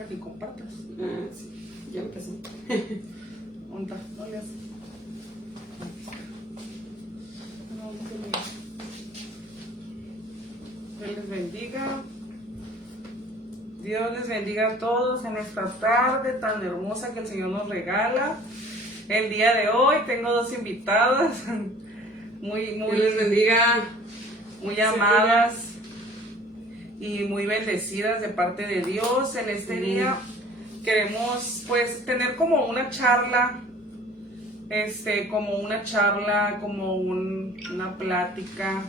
para que compartas. Sí, ya empezó. ¿Dónde está? No le hace. No, no se le hace. Dios les bendiga. Dios les bendiga a todos en esta tarde tan hermosa que el Señor nos regala. El día de hoy tengo dos invitadas muy Dios les bendiga. muy amadas y muy bendecidas de parte de Dios. En este día queremos pues tener como una charla, como una plática,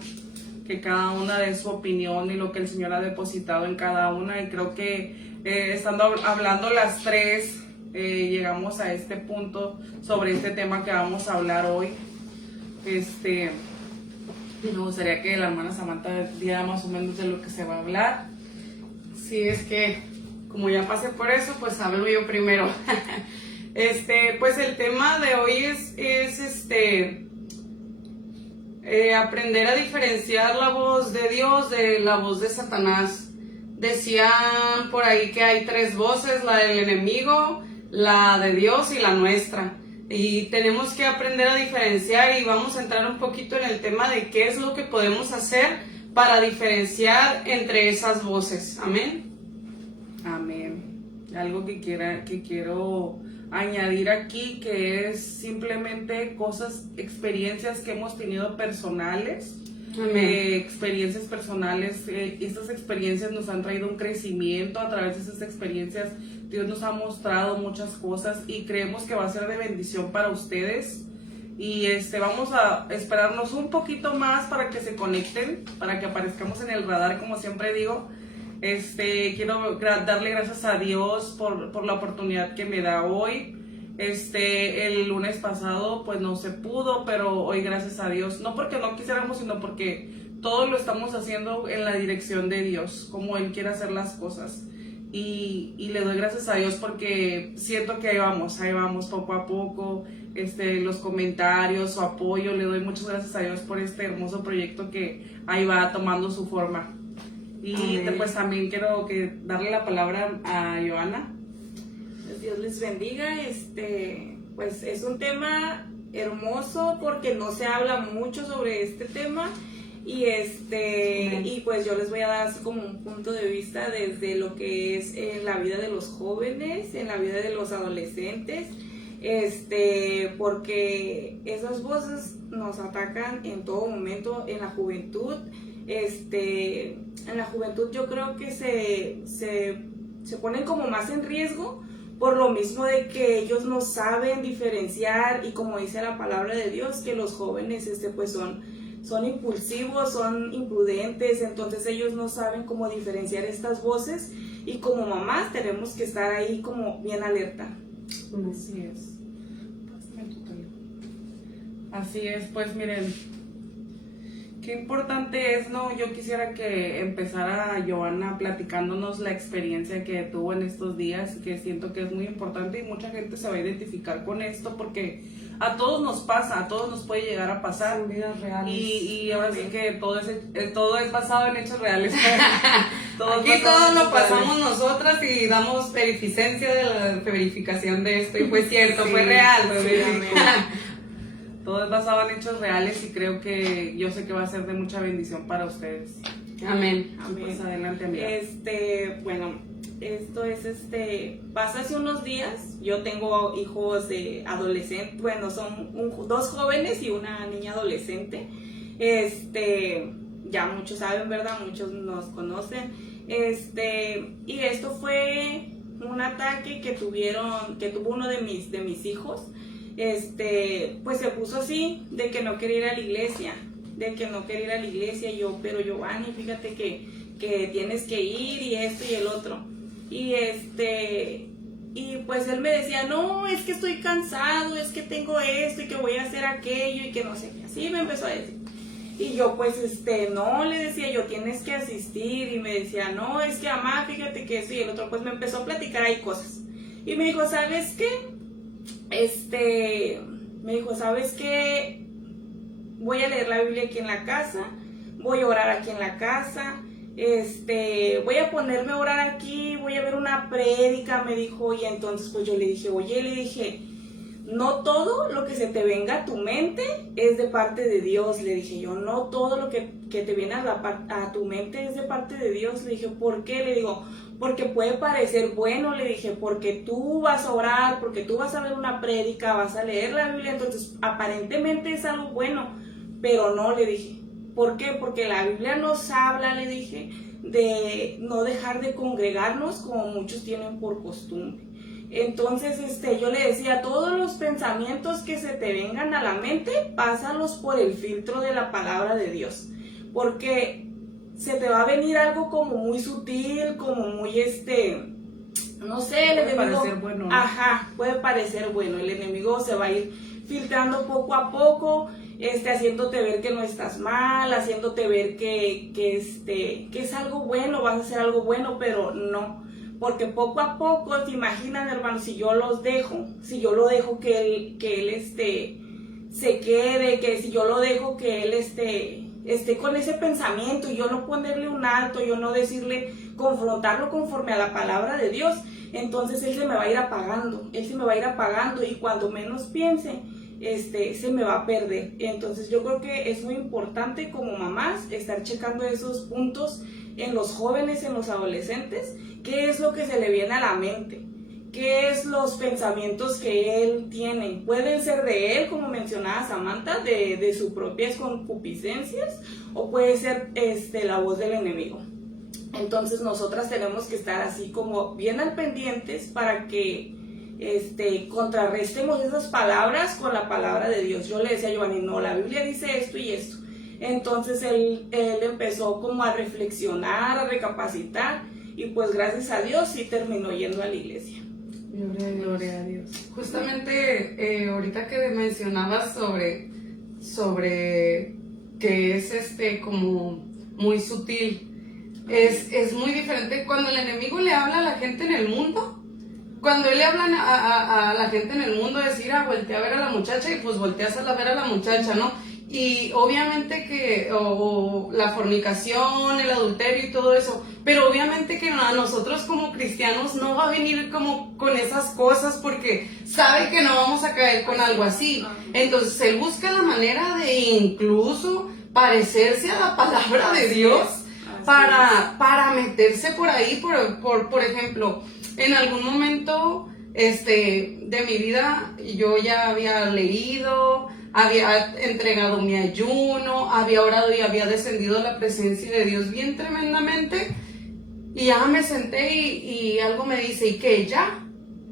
que cada una dé su opinión y lo que el Señor ha depositado en cada una. Y creo que estando hablando las tres, llegamos a este punto sobre este tema que vamos a hablar hoy. Me gustaría que la hermana Samantha diera más o menos de lo que se va a hablar. Sí, es que como ya pasé por eso, pues hablo yo primero. Pues el tema de hoy es aprender a diferenciar la voz de Dios de la voz de Satanás. Decían por ahí que hay tres voces: la del enemigo, la de Dios y la nuestra. Y tenemos que aprender a diferenciar, y vamos a entrar un poquito en el tema de qué es lo que podemos hacer para diferenciar entre esas voces. Amén. Amén. Algo que quiero añadir aquí, que es simplemente experiencias que hemos tenido personales. Experiencias personales. Estas experiencias nos han traído un crecimiento. A través de esas experiencias Dios nos ha mostrado muchas cosas y creemos que va a ser de bendición para ustedes. Y vamos a esperarnos un poquito más para que se conecten, para que aparezcamos en el radar, como siempre digo. Quiero darle gracias a Dios por la oportunidad que me da hoy. El lunes pasado pues no se pudo, pero hoy gracias a Dios, no porque no quisiéramos, sino porque todo lo estamos haciendo en la dirección de Dios, como Él quiere hacer las cosas. Y le doy gracias a Dios porque siento que ahí vamos poco a poco. Los comentarios, su apoyo, le doy muchas gracias a Dios por este hermoso proyecto que ahí va tomando su forma. Y pues también quiero darle la palabra a Joana. Dios les bendiga. Pues es un tema hermoso porque no se habla mucho sobre este tema. Y pues yo les voy a dar así como un punto de vista desde lo que es en la vida de los jóvenes, en la vida de los adolescentes, porque esas voces nos atacan en todo momento en la juventud. En la juventud yo creo que se ponen como más en riesgo por lo mismo de que ellos no saben diferenciar, y como dice la palabra de Dios, que los jóvenes pues son impulsivos, son imprudentes. Entonces ellos no saben cómo diferenciar estas voces, y como mamás tenemos que estar ahí como bien alerta. Así es. Así es, pues miren, qué importante es, ¿no? Yo quisiera que empezara Joana platicándonos la experiencia que tuvo en estos días, que siento que es muy importante y mucha gente se va a identificar con esto porque a todos nos pasa, a todos nos puede llegar a pasar. Son vidas reales. Y ahora sí que todo es basado en hechos reales. Aquí todos lo pasamos nosotras y damos verificencia de la verificación de esto. Y fue cierto, fue real. Todo es basado en hechos reales, y creo que yo sé que va a ser de mucha bendición para ustedes. Amén. Pues adelante, amiga. Bueno, esto es pasa hace unos días. Yo tengo hijos de adolescentes, bueno, son dos jóvenes y una niña adolescente. Ya muchos saben, ¿verdad? Muchos nos conocen. Y esto fue un ataque que tuvo uno de mis hijos. Pues se puso así, de que no quería ir a la iglesia, pero Giovanni, fíjate que tienes que ir, y esto y el otro, y pues él me decía, no, es que estoy cansado, es que tengo esto y que voy a hacer aquello y que no sé qué, así me empezó a decir. Y yo pues no, le decía yo, tienes que asistir, y me decía, no, es que mamá, fíjate que eso y el otro. Pues me empezó a platicar ahí cosas, y me dijo, ¿sabes qué? ¿Sabes qué? Voy a leer la Biblia aquí en la casa, voy a orar aquí en la casa, voy a ponerme a orar aquí, voy a ver una prédica, me dijo, y entonces pues yo le dije, oye, le dije, no todo lo que se te venga a tu mente es de parte de Dios, le dije yo, no todo lo que te viene a tu mente es de parte de Dios, le dije, ¿por qué? Le digo, porque puede parecer bueno, le dije, porque tú vas a orar, porque tú vas a ver una prédica, vas a leer la Biblia, entonces aparentemente es algo bueno, pero no, le dije. ¿Por qué? Porque la Biblia nos habla, le dije, de no dejar de congregarnos como muchos tienen por costumbre. Entonces, yo le decía, todos los pensamientos que se te vengan a la mente, pásalos por el filtro de la palabra de Dios. Porque se te va a venir algo como muy sutil, como muy, no sé, el enemigo... Puede parecer bueno, ¿no? Ajá, puede parecer bueno. El enemigo se va a ir filtrando poco a poco, haciéndote ver que no estás mal, haciéndote ver que es algo bueno, vas a hacer algo bueno, pero no. Porque poco a poco, te imaginan, hermano, si yo lo dejo que él se quede, que si yo lo dejo que él esté con ese pensamiento y yo no ponerle un alto, yo no decirle, confrontarlo conforme a la palabra de Dios, entonces él se me va a ir apagando, y cuando menos piense, se me va a perder. Entonces yo creo que es muy importante como mamás estar checando esos puntos en los jóvenes, en los adolescentes, qué es lo que se le viene a la mente, qué es los pensamientos que él tiene. Pueden ser de él, como mencionaba Samantha, de sus propias concupiscencias, o puede ser la voz del enemigo. Entonces nosotras tenemos que estar así como bien al pendientes para que contrarrestemos esas palabras con la palabra de Dios. Yo le decía a Giovanni, no, la Biblia dice esto y esto. Entonces él empezó como a reflexionar, a recapacitar, y pues gracias a Dios sí terminó yendo a la iglesia. Gloria a Dios. Justamente ahorita que mencionabas sobre que es como muy sutil, es muy diferente cuando el enemigo le habla a la gente en el mundo. Cuando él le habla a la gente en el mundo, decir, voltea a ver a la muchacha, y pues volteas a ver a la muchacha, ¿no? Y obviamente que la fornicación, el adulterio y todo eso, pero obviamente que a nosotros como cristianos no va a venir como con esas cosas, porque sabe que no vamos a caer con algo así. Entonces él busca la manera de incluso parecerse a la palabra de Dios para meterse por ahí, por ejemplo, en algún momento de mi vida yo ya había leído, había entregado mi ayuno, había orado y había descendido a la presencia de Dios bien tremendamente, y ya me senté y algo me dice, ¿y qué? ¿Ya?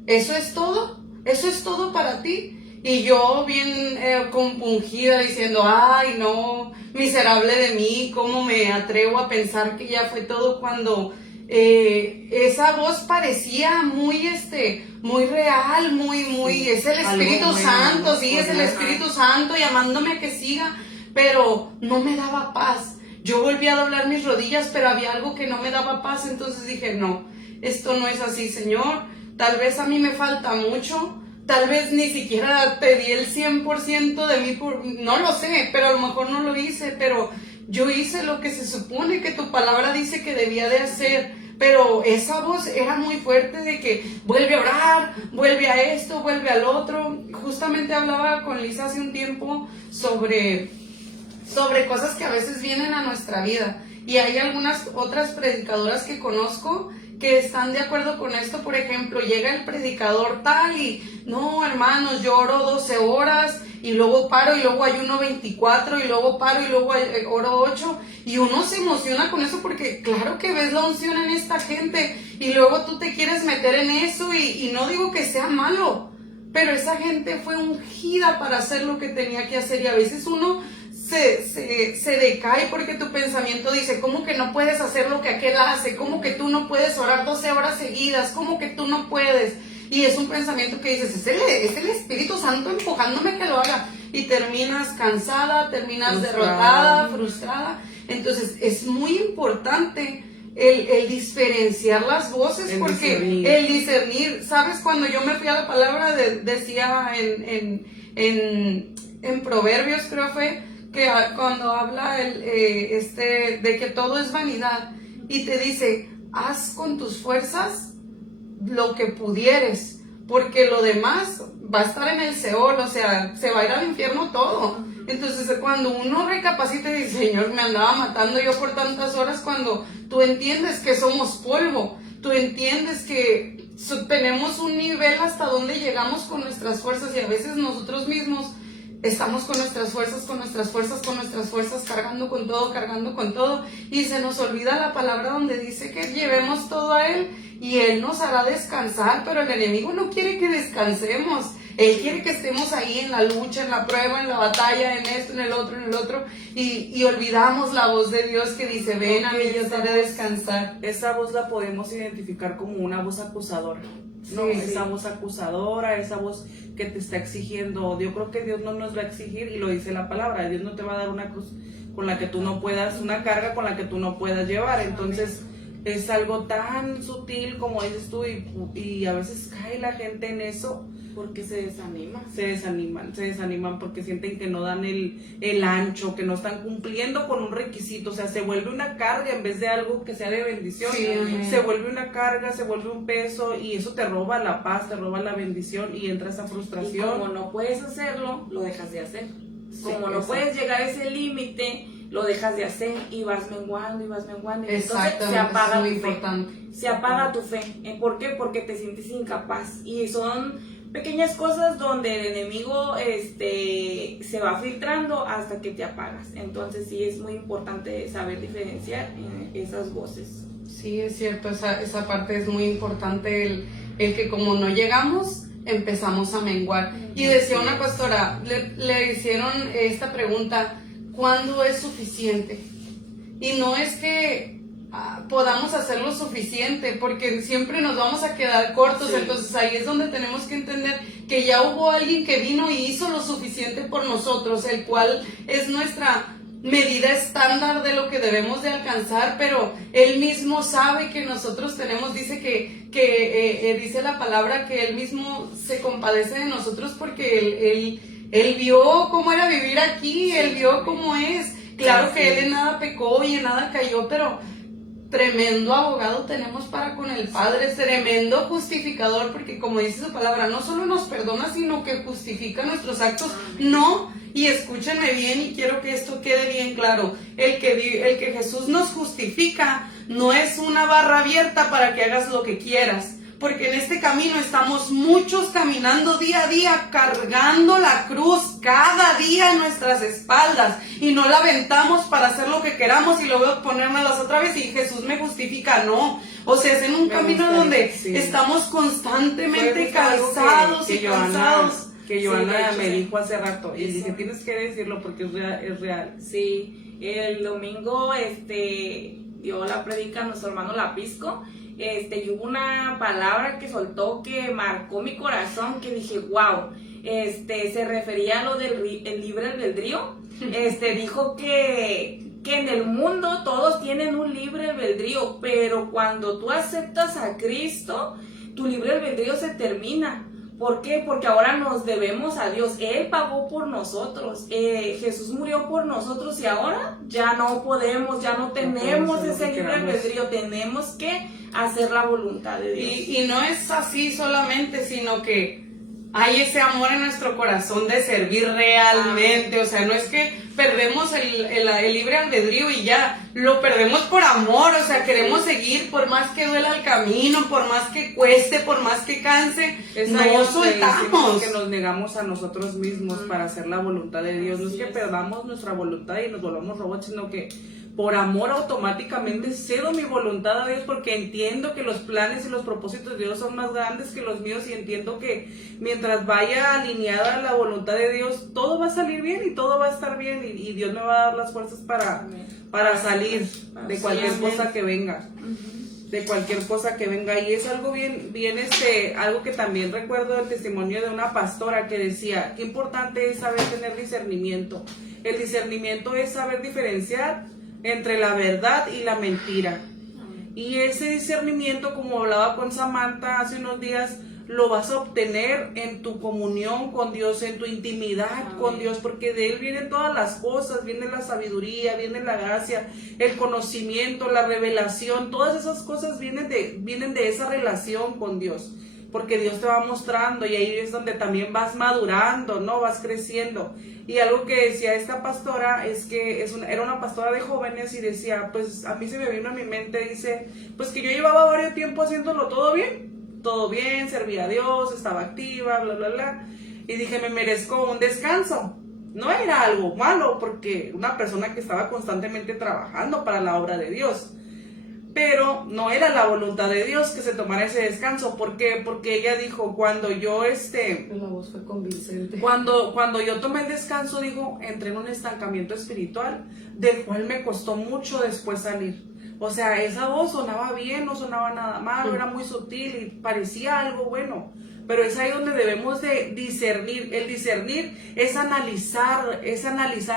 ¿Eso es todo? ¿Eso es todo para ti? Y yo bien compungida diciendo, ay no, miserable de mí, ¿cómo me atrevo a pensar que ya fue todo cuando esa voz parecía muy real, muy, es el Espíritu Santo, sí, es el Espíritu Santo llamándome a que siga, pero no me daba paz. Yo volví a doblar mis rodillas, pero había algo que no me daba paz, entonces dije, no, esto no es así, Señor, tal vez a mí me falta mucho, tal vez ni siquiera te di el 100% de mí, no lo sé, pero a lo mejor no lo hice, pero yo hice lo que se supone que tu palabra dice que debía de hacer. Pero esa voz era muy fuerte de que vuelve a orar, vuelve a esto, vuelve al otro. Justamente hablaba con Lisa hace un tiempo sobre cosas que a veces vienen a nuestra vida. Y hay algunas otras predicadoras que conozco que están de acuerdo con esto. Por ejemplo, llega el predicador tal y, no, hermanos, yo oro 12 horas y luego paro y luego ayuno 24 y luego paro y luego oro 8, y uno se emociona con eso porque claro que ves la unción en esta gente y luego tú te quieres meter en eso, y no digo que sea malo, pero esa gente fue ungida para hacer lo que tenía que hacer, y a veces uno se decae porque tu pensamiento dice, ¿cómo que no puedes hacer lo que aquel hace? ¿Cómo que tú no puedes orar 12 horas seguidas? ¿Cómo que tú no puedes? Y es un pensamiento que dices, es el Espíritu Santo empujándome que lo haga, y terminas cansada, terminas derrotada, frustrada. Entonces es muy importante el diferenciar las voces, porque el discernir, ¿sabes? Cuando yo me fui a la palabra, decía en Proverbios, creo fue, que cuando habla de que todo es vanidad, y te dice, haz con tus fuerzas lo que pudieres, porque lo demás va a estar en el Seol, o sea, se va a ir al infierno todo. Entonces, cuando uno recapacita y dice, Señor, me andaba matando yo por tantas horas, cuando tú entiendes que somos polvo, tú entiendes que tenemos un nivel hasta donde llegamos con nuestras fuerzas, y a veces nosotros mismos estamos con nuestras fuerzas, cargando con todo, y se nos olvida la palabra donde dice que llevemos todo a Él y Él nos hará descansar, pero el enemigo no quiere que descansemos. Él quiere que estemos ahí en la lucha, en la prueba, en la batalla, en esto, en el otro, y olvidamos la voz de Dios que dice, ven a mí, yo te haré descansar. Esa voz la podemos identificar como una voz acusadora, ¿no? Sí, esa voz acusadora, esa voz que te está exigiendo. Yo creo que Dios no nos va a exigir, y lo dice la palabra, Dios no te va a dar una cruz con la que tú no puedas, una carga con la que tú no puedas llevar. Entonces es algo tan sutil como dices tú, y a veces cae la gente en eso. Porque se desaniman porque sienten que no dan el ancho, que no están cumpliendo con un requisito. O sea, se vuelve una carga en vez de algo que sea de bendición. Sí, se vuelve una carga, se vuelve un peso, y eso te roba la paz, te roba la bendición, y entra esa frustración. Y como no puedes hacerlo, lo dejas de hacer. Sí, Como no puedes llegar a ese límite, lo dejas de hacer y vas menguando. Y entonces se apaga tu fe. Se apaga tu fe. ¿Por qué? Porque te sientes incapaz. Y son pequeñas cosas donde el enemigo se va filtrando hasta que te apagas. Entonces sí es muy importante saber diferenciar esas voces. Sí, es cierto, esa parte es muy importante, el que como no llegamos, empezamos a menguar. Y decía una pastora, le hicieron esta pregunta, ¿cuándo es suficiente? Y no es que podamos hacer lo suficiente, porque siempre nos vamos a quedar cortos. Sí. Entonces ahí es donde tenemos que entender que ya hubo alguien que vino y hizo lo suficiente por nosotros, el cual es nuestra medida estándar de lo que debemos de alcanzar, pero Él mismo sabe que nosotros tenemos, dice dice la palabra que Él mismo se compadece de nosotros, porque Él vio cómo era vivir aquí, Él vio cómo es. Claro que Él en nada pecó y en nada cayó, pero tremendo abogado tenemos para con el Padre, tremendo justificador, porque como dice su palabra, no solo nos perdona, sino que justifica nuestros actos. No, y escúchenme bien, y quiero que esto quede bien claro, el que Jesús nos justifica no es una barra abierta para que hagas lo que quieras, porque en este camino estamos muchos caminando día a día, cargando la cruz cada día en nuestras espaldas, y no la aventamos para hacer lo que queramos y luego ponérnoslas otra vez y Jesús me justifica. No, o sea, es en un camino donde estamos constantemente cansados y cansados. Que Joana me dijo hace rato, y dije, tienes que decirlo porque es real. Sí, el domingo dio la predica a nuestro hermano Lapisco, y hubo una palabra que soltó que marcó mi corazón, que dije, wow, se refería a lo del libre albedrío. Dijo que en el mundo todos tienen un libre albedrío, pero cuando tú aceptas a Cristo, tu libre albedrío se termina. ¿Por qué? Porque ahora nos debemos a Dios. Él pagó por nosotros. Jesús murió por nosotros, y ahora ya no podemos, ya no tenemos ese libre albedrío. Tenemos que hacer la voluntad de Dios. Y no es así solamente, sino que hay ese amor en nuestro corazón de servir realmente. O sea, no es que perdemos el libre albedrío y ya, lo perdemos por amor. O sea, queremos seguir por más que duela el camino, por más que cueste, por más que canse, no soltamos. Que nos negamos a nosotros mismos para hacer la voluntad de Dios. No es que perdamos nuestra voluntad y nos volvamos robots, sino que por amor automáticamente cedo mi voluntad a Dios, porque entiendo que los planes y los propósitos de Dios son más grandes que los míos, y entiendo que mientras vaya alineada la voluntad de Dios, todo va a salir bien y todo va a estar bien, y Dios me va a dar las fuerzas para salir de cualquier cosa que venga. De cualquier cosa que venga. Y es algo bien algo que también recuerdo del testimonio de una pastora que decía, qué importante es saber tener discernimiento. El discernimiento es saber diferenciar entre la verdad y la mentira. Y ese discernimiento, como hablaba con Samantha hace unos días, lo vas a obtener en tu comunión con Dios, en tu intimidad con Dios, porque de Él vienen todas las cosas, viene la sabiduría, viene la gracia, el conocimiento, la revelación, todas esas cosas vienen de esa relación con Dios, porque Dios te va mostrando y ahí es donde también vas madurando, ¿no? Vas creciendo. Y algo que decía esta pastora es que era una pastora de jóvenes y decía, pues a mí se me vino a mi mente, dice, pues que yo llevaba varios tiempo haciéndolo todo bien, servía a Dios, estaba activa, bla, bla, bla. Y dije, me merezco un descanso. No era algo malo, porque una persona que estaba constantemente trabajando para la obra de Dios. Pero no era la voluntad de Dios que se tomara ese descanso. ¿Por qué? Porque ella dijo, cuando yo La voz fue convincente. Cuando yo tomé el descanso, dijo, entré en un estancamiento espiritual, del cual me costó mucho después salir. O sea, esa voz sonaba bien, no sonaba nada malo, era muy sutil y parecía algo bueno. Pero es ahí donde debemos de discernir. El discernir es analizar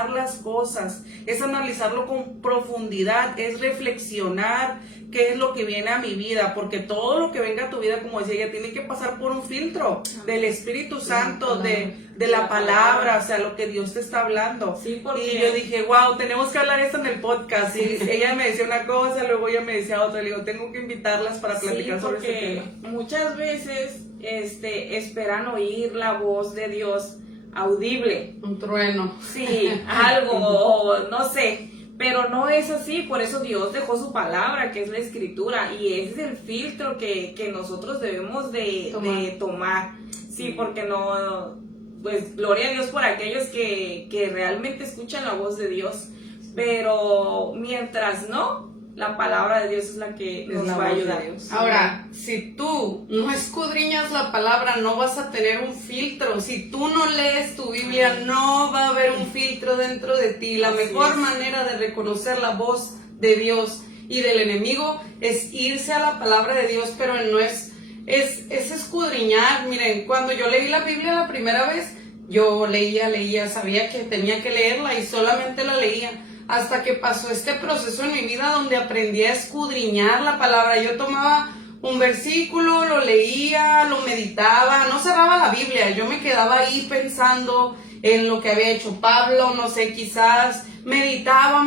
las cosas, es analizarlo con profundidad, es reflexionar qué es lo que viene a mi vida, porque todo lo que venga a tu vida, como decía ella, tiene que pasar por un filtro del Espíritu Santo, de la palabra, o sea, lo que Dios te está hablando. Sí, porque... Y yo dije, wow, tenemos que hablar esto en el podcast. Y ella me decía una cosa, luego ella me decía otra. Le digo, tengo que invitarlas para platicar sobre este tema. Muchas veces esperan oír la voz de Dios audible. Un trueno. Sí, algo, no sé. Pero no es así, por eso Dios dejó su palabra, que es la escritura, y ese es el filtro que nosotros debemos de tomar. Sí, porque no, pues gloria a Dios por aquellos que realmente escuchan la voz de Dios, pero mientras no, la palabra de Dios es la que nos va a ayudar. Ahora, si tú no escudriñas la palabra, no vas a tener un filtro. Si tú no lees tu Biblia, no va a haber un filtro dentro de ti. La mejor manera de reconocer la voz de Dios y del enemigo es irse a la palabra de Dios, pero no es escudriñar. Miren, cuando yo leí la Biblia la primera vez, yo leía, sabía que tenía que leerla y solamente la leía. Hasta que pasó este proceso en mi vida donde aprendí a escudriñar la palabra. Yo tomaba un versículo, lo leía, lo meditaba, no cerraba la Biblia, yo me quedaba ahí pensando en lo que había hecho Pablo, no sé, quizás meditaba,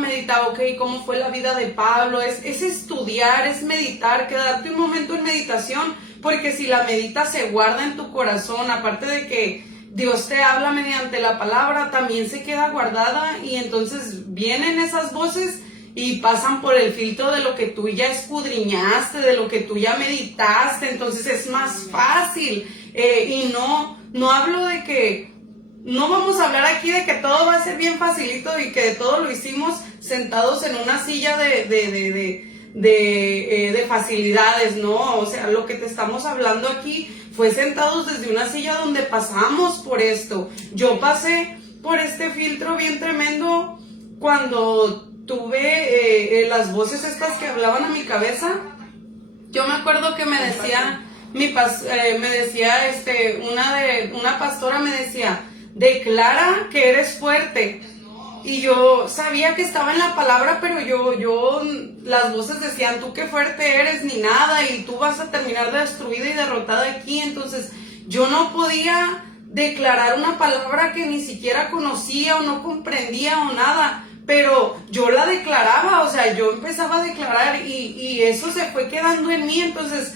ok, ¿cómo fue la vida de Pablo? Es estudiar, es meditar, quedarte un momento en meditación, porque si la meditas se guarda en tu corazón, aparte de que Dios te habla mediante la palabra, también se queda guardada y entonces vienen esas voces y pasan por el filtro de lo que tú ya escudriñaste, de lo que tú ya meditaste, entonces es más fácil. Y no hablo de que, no vamos a hablar aquí de que todo va a ser bien facilito y que de todo lo hicimos sentados en una silla de facilidades, ¿no? O sea, lo que te estamos hablando aquí fue sentados desde una silla donde pasamos por esto. Yo pasé por este filtro bien tremendo cuando tuve las voces estas que hablaban a mi cabeza. Yo me acuerdo que me decía, una pastora me decía, declara que eres fuerte. Y yo sabía que estaba en la palabra, pero las voces decían, tú qué fuerte eres, ni nada, y tú vas a terminar destruida y derrotada aquí. Entonces, yo no podía declarar una palabra que ni siquiera conocía o no comprendía o nada, pero yo la declaraba, o sea, yo empezaba a declarar y eso se fue quedando en mí. Entonces,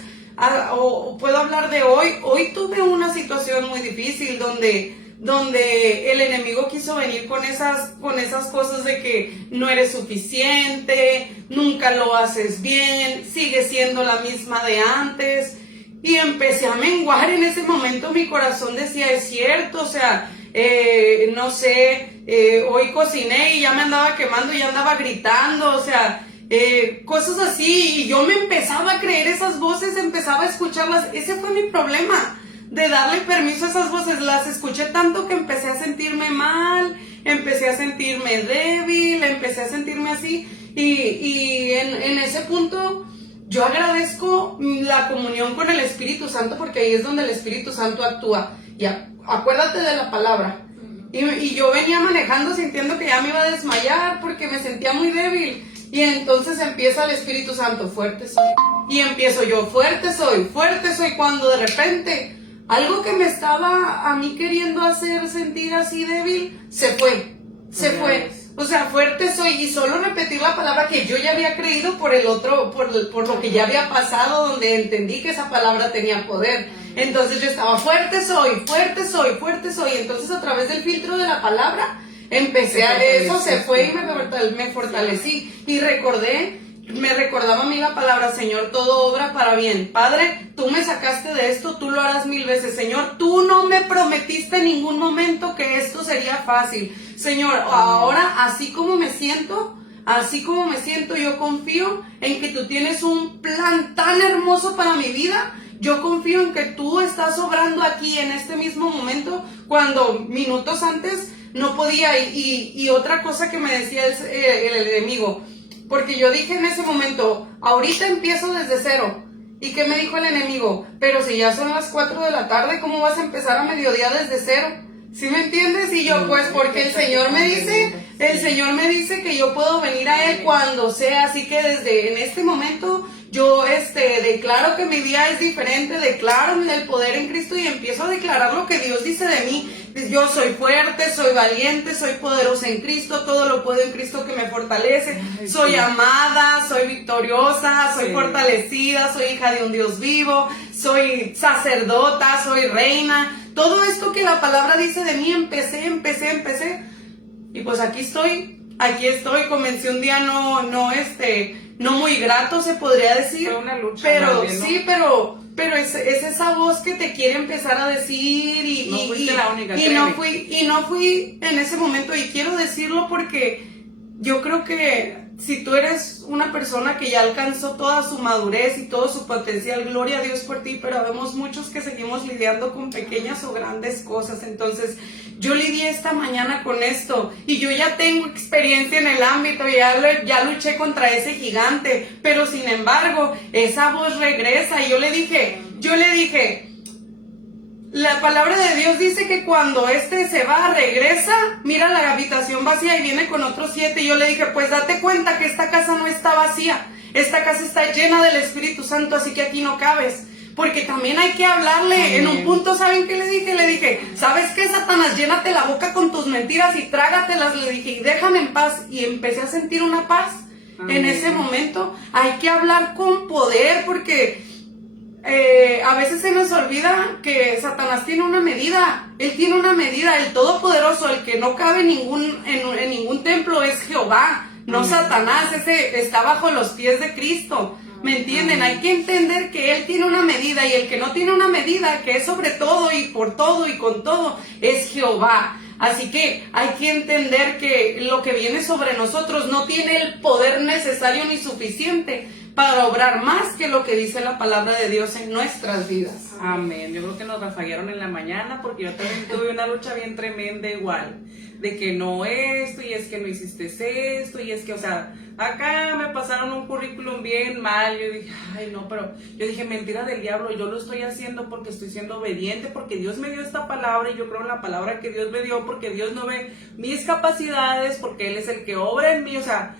puedo hablar de hoy tuve una situación muy difícil donde el enemigo quiso venir con esas cosas de que no eres suficiente, nunca lo haces bien, sigues siendo la misma de antes, y empecé a menguar. En ese momento mi corazón decía, es cierto, o sea, no sé, hoy cociné y ya me andaba quemando y ya andaba gritando, o sea, cosas así, y yo me empezaba a creer esas voces, empezaba a escucharlas. Ese fue mi problema, de darle permiso a esas voces. Las escuché tanto que empecé a sentirme mal, empecé a sentirme débil, empecé a sentirme así, y en ese punto yo agradezco la comunión con el Espíritu Santo, porque ahí es donde el Espíritu Santo actúa. Ya, acuérdate de la palabra. Y yo venía manejando sintiendo que ya me iba a desmayar porque me sentía muy débil. Y entonces empieza el Espíritu Santo, fuerte soy. Y empiezo yo, fuerte soy, cuando de repente algo que me estaba a mí queriendo hacer sentir así débil, se fue. O sea, fuerte soy, y solo repetir la palabra que yo ya había creído por el otro, por lo que ya había pasado, donde entendí que esa palabra tenía poder. Entonces yo estaba, fuerte soy. Entonces a través del filtro de la palabra, empecé a eso, se fue y me fortalecí. Y me recordaba a mí la palabra, Señor, todo obra para bien. Padre, tú me sacaste de esto, tú lo harás 1000 veces. Señor, tú no me prometiste en ningún momento que esto sería fácil. Señor, ahora así como me siento, yo confío en que tú tienes un plan tan hermoso para mi vida. Yo confío en que tú estás obrando aquí en este mismo momento, cuando minutos antes no podía. Y otra cosa que me decía el enemigo, porque yo dije en ese momento, ahorita empiezo desde cero. ¿Y qué me dijo el enemigo? Pero si ya son las 4 de la tarde, ¿cómo vas a empezar a mediodía desde cero? ¿Sí me entiendes? Y yo, pues, porque el Señor me dice que yo puedo venir a Él cuando sea. Así que desde en este momento yo declaro que mi vida es diferente, declaro el poder en Cristo y empiezo a declarar lo que Dios dice de mí. Yo soy fuerte, soy valiente, soy poderosa en Cristo, todo lo puedo en Cristo que me fortalece. Soy amada, soy victoriosa, soy fortalecida, soy hija de un Dios vivo, soy sacerdota, soy reina. Todo esto que la palabra dice de mí, empecé. Y pues aquí estoy, comencé un día no muy grato, se podría decir. Fue una lucha. Pero bien, ¿no? sí, pero es esa voz que te quiere empezar a decir no fuiste la única, no fui en ese momento, y quiero decirlo porque yo creo que si tú eres una persona que ya alcanzó toda su madurez y todo su potencial, gloria a Dios por ti, pero vemos muchos que seguimos lidiando con pequeñas o grandes cosas. Entonces yo lidié esta mañana con esto y yo ya tengo experiencia en el ámbito, ya luché contra ese gigante, pero sin embargo esa voz regresa. Y yo le dije, la palabra de Dios dice que cuando se va, regresa, mira la habitación vacía y viene con otros 7. Y yo le dije, pues date cuenta que esta casa no está vacía, esta casa está llena del Espíritu Santo, así que aquí no cabes. Porque también hay que hablarle. En un punto, ¿saben qué le dije? Le dije, ¿sabes qué, Satanás? Llénate la boca con tus mentiras y trágatelas. Le dije, y déjame en paz. Y empecé a sentir una paz. En ese momento. Hay que hablar con poder, porque a veces se nos olvida que Satanás tiene una medida. Él tiene una medida. El Todopoderoso, el que no cabe en ningún templo, es Jehová, no Satanás. Ese está bajo los pies de Cristo. ¿Me entienden? Hay que entender que Él tiene una medida, y el que no tiene una medida, que es sobre todo y por todo y con todo, es Jehová. Así que hay que entender que lo que viene sobre nosotros no tiene el poder necesario ni suficiente para obrar más que lo que dice la palabra de Dios en nuestras vidas. Amén. Yo creo que nos rafaguearon en la mañana, porque yo también tuve una lucha bien tremenda igual, de que no esto, y es que no hiciste esto, y es que, o sea, acá me pasaron un currículum bien mal. Yo dije, ay no, pero yo dije, mentira del diablo, yo lo estoy haciendo porque estoy siendo obediente, porque Dios me dio esta palabra, y yo creo en la palabra que Dios me dio, porque Dios no ve mis capacidades, porque Él es el que obra en mí. O sea,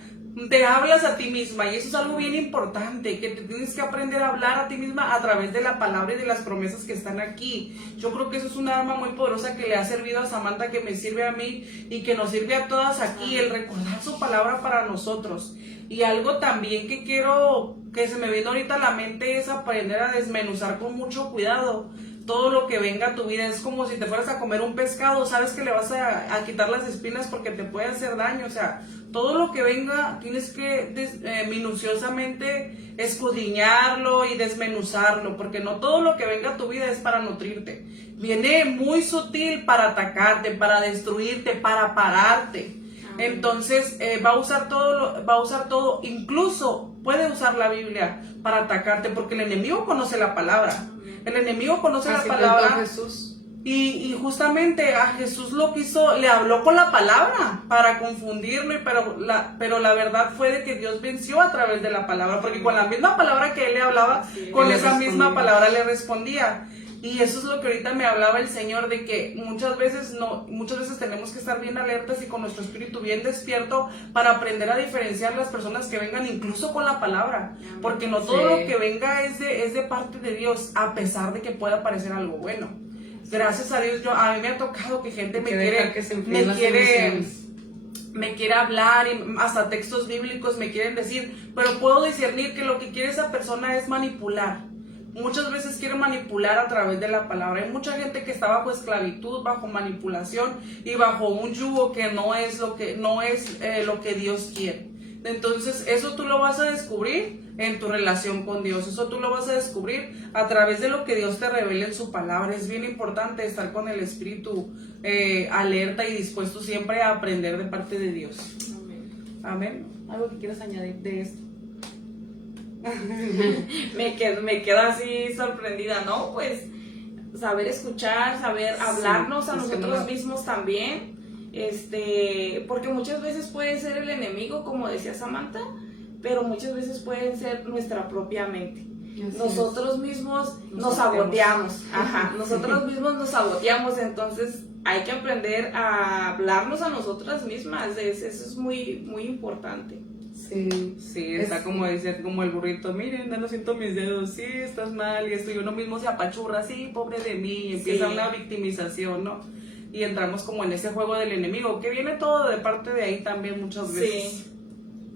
te hablas a ti misma, y eso es algo bien importante, que te tienes que aprender a hablar a ti misma a través de la palabra y de las promesas que están aquí. Yo creo que eso es una arma muy poderosa que le ha servido a Samantha, que me sirve a mí y que nos sirve a todas aquí, el recordar su palabra para nosotros. Y algo también que quiero, que se me viene ahorita a la mente, es aprender a desmenuzar con mucho cuidado todo lo que venga a tu vida. Es como si te fueras a comer un pescado, sabes que le vas a quitar las espinas porque te puede hacer daño. O sea, todo lo que venga tienes que minuciosamente escudriñarlo y desmenuzarlo, porque no todo lo que venga a tu vida es para nutrirte. Viene muy sutil para atacarte, para destruirte, para pararte. Entonces va a usar todo, incluso puede usar la Biblia para atacarte, porque el enemigo conoce la palabra. El enemigo conoce la palabra. Jesús. Y justamente a Jesús le habló con la palabra para confundirlo, pero la verdad fue de que Dios venció a través de la palabra, porque con la misma palabra que él le hablaba, con esa misma palabra le respondía. Y eso es lo que ahorita me hablaba el Señor, de que muchas veces tenemos que estar bien alertas y con nuestro espíritu bien despierto para aprender a diferenciar las personas que vengan incluso con la palabra, porque no todo lo que venga es de parte de Dios, a pesar de que pueda parecer algo bueno. Gracias a Dios, a mí me ha tocado que gente me quiere hablar, y hasta textos bíblicos me quieren decir, pero puedo discernir que lo que quiere esa persona es manipular. Muchas veces quiere manipular a través de la palabra. Hay mucha gente que está bajo esclavitud, bajo manipulación y bajo un yugo que no es lo que Dios quiere. Entonces eso tú lo vas a descubrir en tu relación con Dios. Eso tú lo vas a descubrir a través de lo que Dios te revela en su palabra. Es bien importante estar con el espíritu alerta y dispuesto siempre a aprender de parte de Dios. Amén. ¿Algo que quieras añadir de esto? me quedo así sorprendida, ¿no? Pues saber escuchar, saber hablarnos a nosotros mismos también, porque muchas veces puede ser el enemigo, como decía Samantha, pero muchas veces pueden ser nuestra propia mente. Nosotros mismos nos saboteamos, nosotros mismos nos saboteamos, entonces hay que aprender a hablarnos a nosotras mismas, eso es muy, muy importante. Sí, está como dice, como el burrito, miren, no siento mis dedos, sí, estás mal, y esto, y uno mismo se apachurra, sí, pobre de mí, y empieza una victimización, ¿no? Y entramos como en ese juego del enemigo, que viene todo de parte de ahí también muchas veces.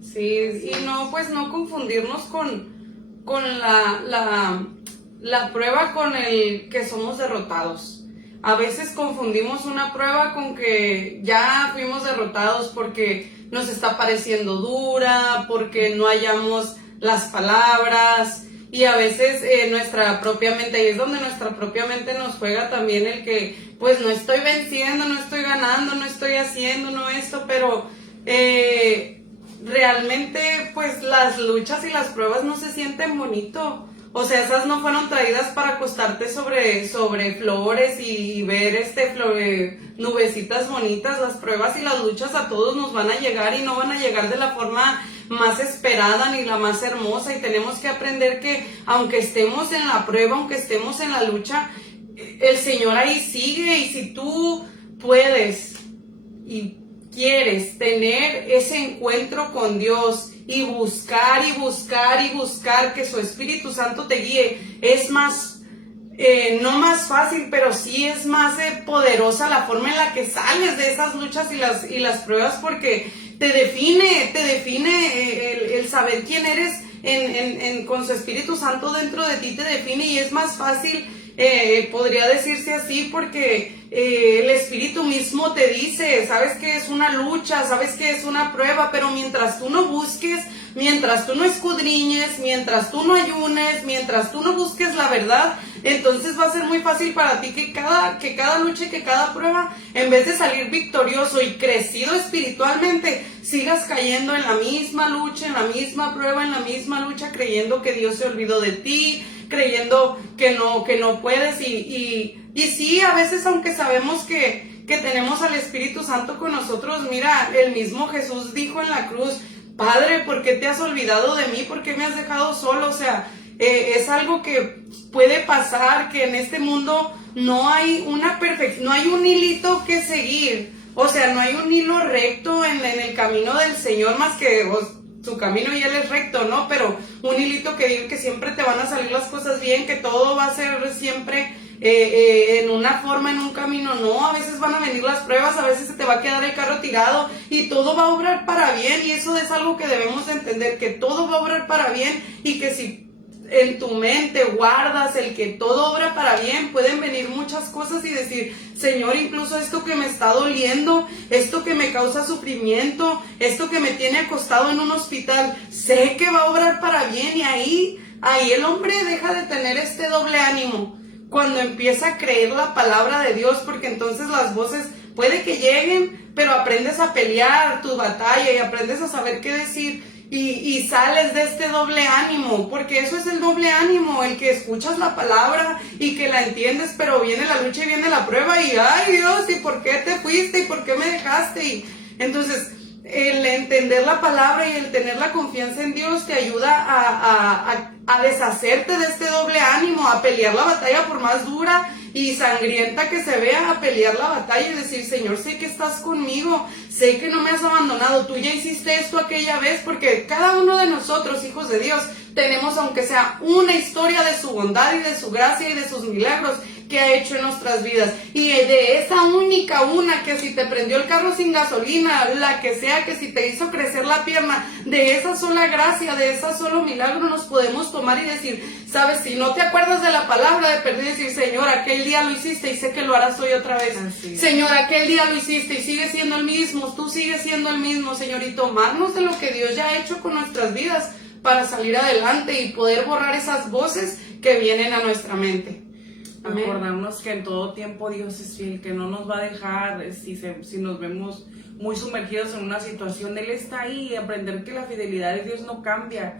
Sí, y no confundirnos con la prueba con el que somos derrotados. A veces confundimos una prueba con que ya fuimos derrotados porque nos está pareciendo dura, porque no hallamos las palabras, y a veces nuestra propia mente, y es donde nuestra propia mente nos juega también el que, pues no estoy venciendo, no estoy ganando, no estoy haciendo, no esto, pero realmente pues las luchas y las pruebas no se sienten bonito. O sea, esas no fueron traídas para acostarte sobre flores y ver nubecitas bonitas. Las pruebas y las luchas a todos nos van a llegar, y no van a llegar de la forma más esperada ni la más hermosa, y tenemos que aprender que aunque estemos en la prueba, aunque estemos en la lucha, el Señor ahí sigue. Y si tú puedes y quieres tener ese encuentro con Dios y buscar que su Espíritu Santo te guíe, es más, no más fácil, pero sí es más poderosa la forma en la que sales de esas luchas y las pruebas, porque te define el saber quién eres con su Espíritu Santo dentro de ti, te define, y es más fácil, podría decirse así, porque el Espíritu mismo te dice, sabes que es una lucha, sabes que es una prueba, pero mientras tú no busques, mientras tú no escudriñes, mientras tú no ayunes, mientras tú no busques la verdad, entonces va a ser muy fácil para ti que cada lucha y que cada prueba, en vez de salir victorioso y crecido espiritualmente, sigas cayendo en la misma lucha, en la misma prueba, en la misma lucha, creyendo que Dios se olvidó de ti, creyendo que no puedes, y sí, a veces, aunque sabemos que tenemos al Espíritu Santo con nosotros, mira, el mismo Jesús dijo en la cruz, Padre, ¿por qué te has olvidado de mí? ¿Por qué me has dejado solo? O sea, es algo que puede pasar, que en este mundo no hay no hay un hilito que seguir, o sea, no hay un hilo recto en el camino del Señor, más que su camino, y Él es recto, ¿no? Pero un hilito que diga que siempre te van a salir las cosas bien, que todo va a ser siempre en una forma, en un camino. No, a veces van a venir las pruebas, a veces se te va a quedar el carro tirado, y todo va a obrar para bien, y eso es algo que debemos entender, que todo va a obrar para bien, y que si en tu mente guardas el que todo obra para bien, pueden venir muchas cosas y decir, Señor, incluso esto que me está doliendo, esto que me causa sufrimiento, esto que me tiene acostado en un hospital, sé que va a obrar para bien. Y ahí el hombre deja de tener este doble ánimo cuando empieza a creer la palabra de Dios, porque entonces las voces puede que lleguen, pero aprendes a pelear tu batalla y aprendes a saber qué decir. Y sales de este doble ánimo, porque eso es el doble ánimo, el que escuchas la palabra y que la entiendes, pero viene la lucha y viene la prueba, y ay Dios, ¿y por qué te fuiste? ¿Y por qué me dejaste? Y entonces el entender la palabra y el tener la confianza en Dios te ayuda a deshacerte de este doble ánimo, a pelear la batalla por más dura y sangrienta que se vea, a pelear la batalla y decir, Señor, sé que estás conmigo, sé que no me has abandonado, tú ya hiciste esto aquella vez, porque cada uno de nosotros, hijos de Dios, tenemos aunque sea una historia de su bondad y de su gracia y de sus milagros que ha hecho en nuestras vidas. Y de esa única una, que si te prendió el carro sin gasolina, la que sea, que si te hizo crecer la pierna, de esa sola gracia, de esa solo milagro nos podemos tomar y decir, sabes, si no te acuerdas de la palabra, de perder, decir, Señor, aquel día lo hiciste y sé que lo harás hoy otra vez. Señor, aquel día lo hiciste y sigue siendo el mismo, tú sigues siendo el mismo, Señor, y tomarnos de lo que Dios ya ha hecho con nuestras vidas para salir adelante y poder borrar esas voces que vienen a nuestra mente. Amén. Acordarnos que en todo tiempo Dios es fiel, que no nos va a dejar si nos vemos muy sumergidos en una situación. Él está ahí, y aprender que la fidelidad de Dios no cambia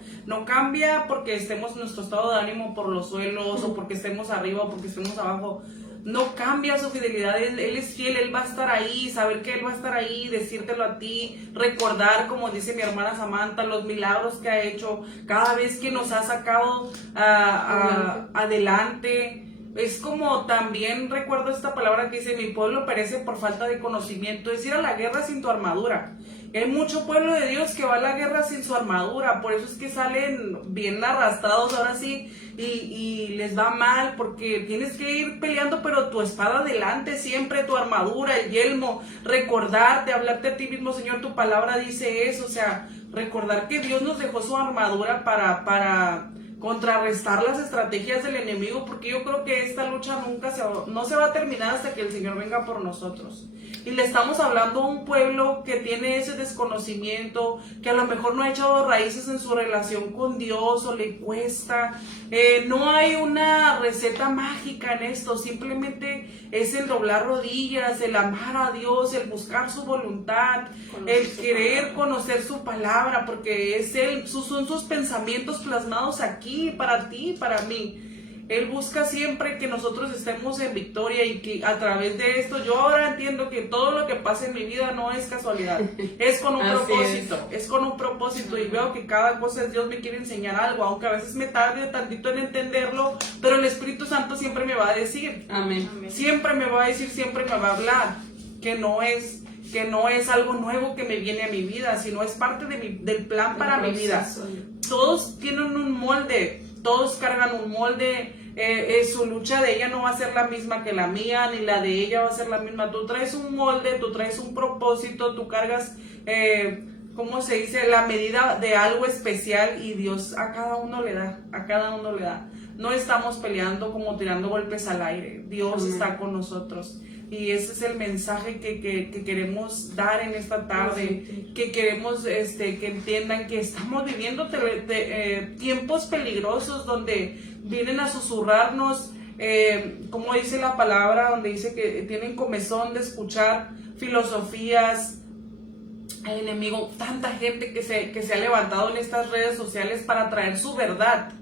porque estemos en nuestro estado de ánimo por los suelos, o porque estemos arriba o porque estemos abajo. No cambia su fidelidad, él es fiel, Él va a estar ahí, saber que Él va a estar ahí, decírtelo a ti, recordar, como dice mi hermana Samantha, los milagros que ha hecho, cada vez que nos ha sacado adelante. Es como también recuerdo esta palabra que dice, mi pueblo perece por falta de conocimiento, es ir a la guerra sin tu armadura. Hay mucho pueblo de Dios que va a la guerra sin su armadura, por eso es que salen bien arrastrados ahora sí y les va mal, porque tienes que ir peleando, pero tu espada adelante siempre, tu armadura, el yelmo, recordarte, hablarte a ti mismo, Señor, tu palabra dice eso, o sea, recordar que Dios nos dejó su armadura para contrarrestar las estrategias del enemigo, porque yo creo que esta lucha no se va a terminar hasta que el Señor venga por nosotros. Y le estamos hablando a un pueblo que tiene ese desconocimiento, que a lo mejor no ha echado raíces en su relación con Dios o le cuesta. No hay una receta mágica en esto, simplemente es el doblar rodillas, el amar a Dios, el buscar su voluntad, el querer conocer su palabra, porque es son sus pensamientos plasmados aquí para ti, para mí. Él busca siempre que nosotros estemos en victoria y que a través de esto, yo ahora entiendo que todo lo que pasa en mi vida no es casualidad, es con un propósito, es con un propósito, y veo que cada cosa es Dios me quiere enseñar algo, aunque a veces me tarde tantito en entenderlo, pero el Espíritu Santo siempre me va a decir, amén. Siempre me va a decir, siempre me va a hablar, que no es algo nuevo que me viene a mi vida, sino es parte del plan para mi vida. Todos tienen un molde, todos cargan un molde, su lucha de ella no va a ser la misma que la mía, ni la de ella va a ser la misma. Tú traes un molde, tú traes un propósito, tú cargas, ¿cómo se dice? La medida de algo especial, y Dios a cada uno le da, No estamos peleando como tirando golpes al aire, Dios está con nosotros. Y ese es el mensaje que queremos dar en esta tarde, que queremos que entiendan que estamos viviendo tiempos peligrosos donde vienen a susurrarnos, como dice la palabra, donde dice que tienen comezón de escuchar filosofías. El enemigo, tanta gente que se ha levantado en estas redes sociales para traer su verdad,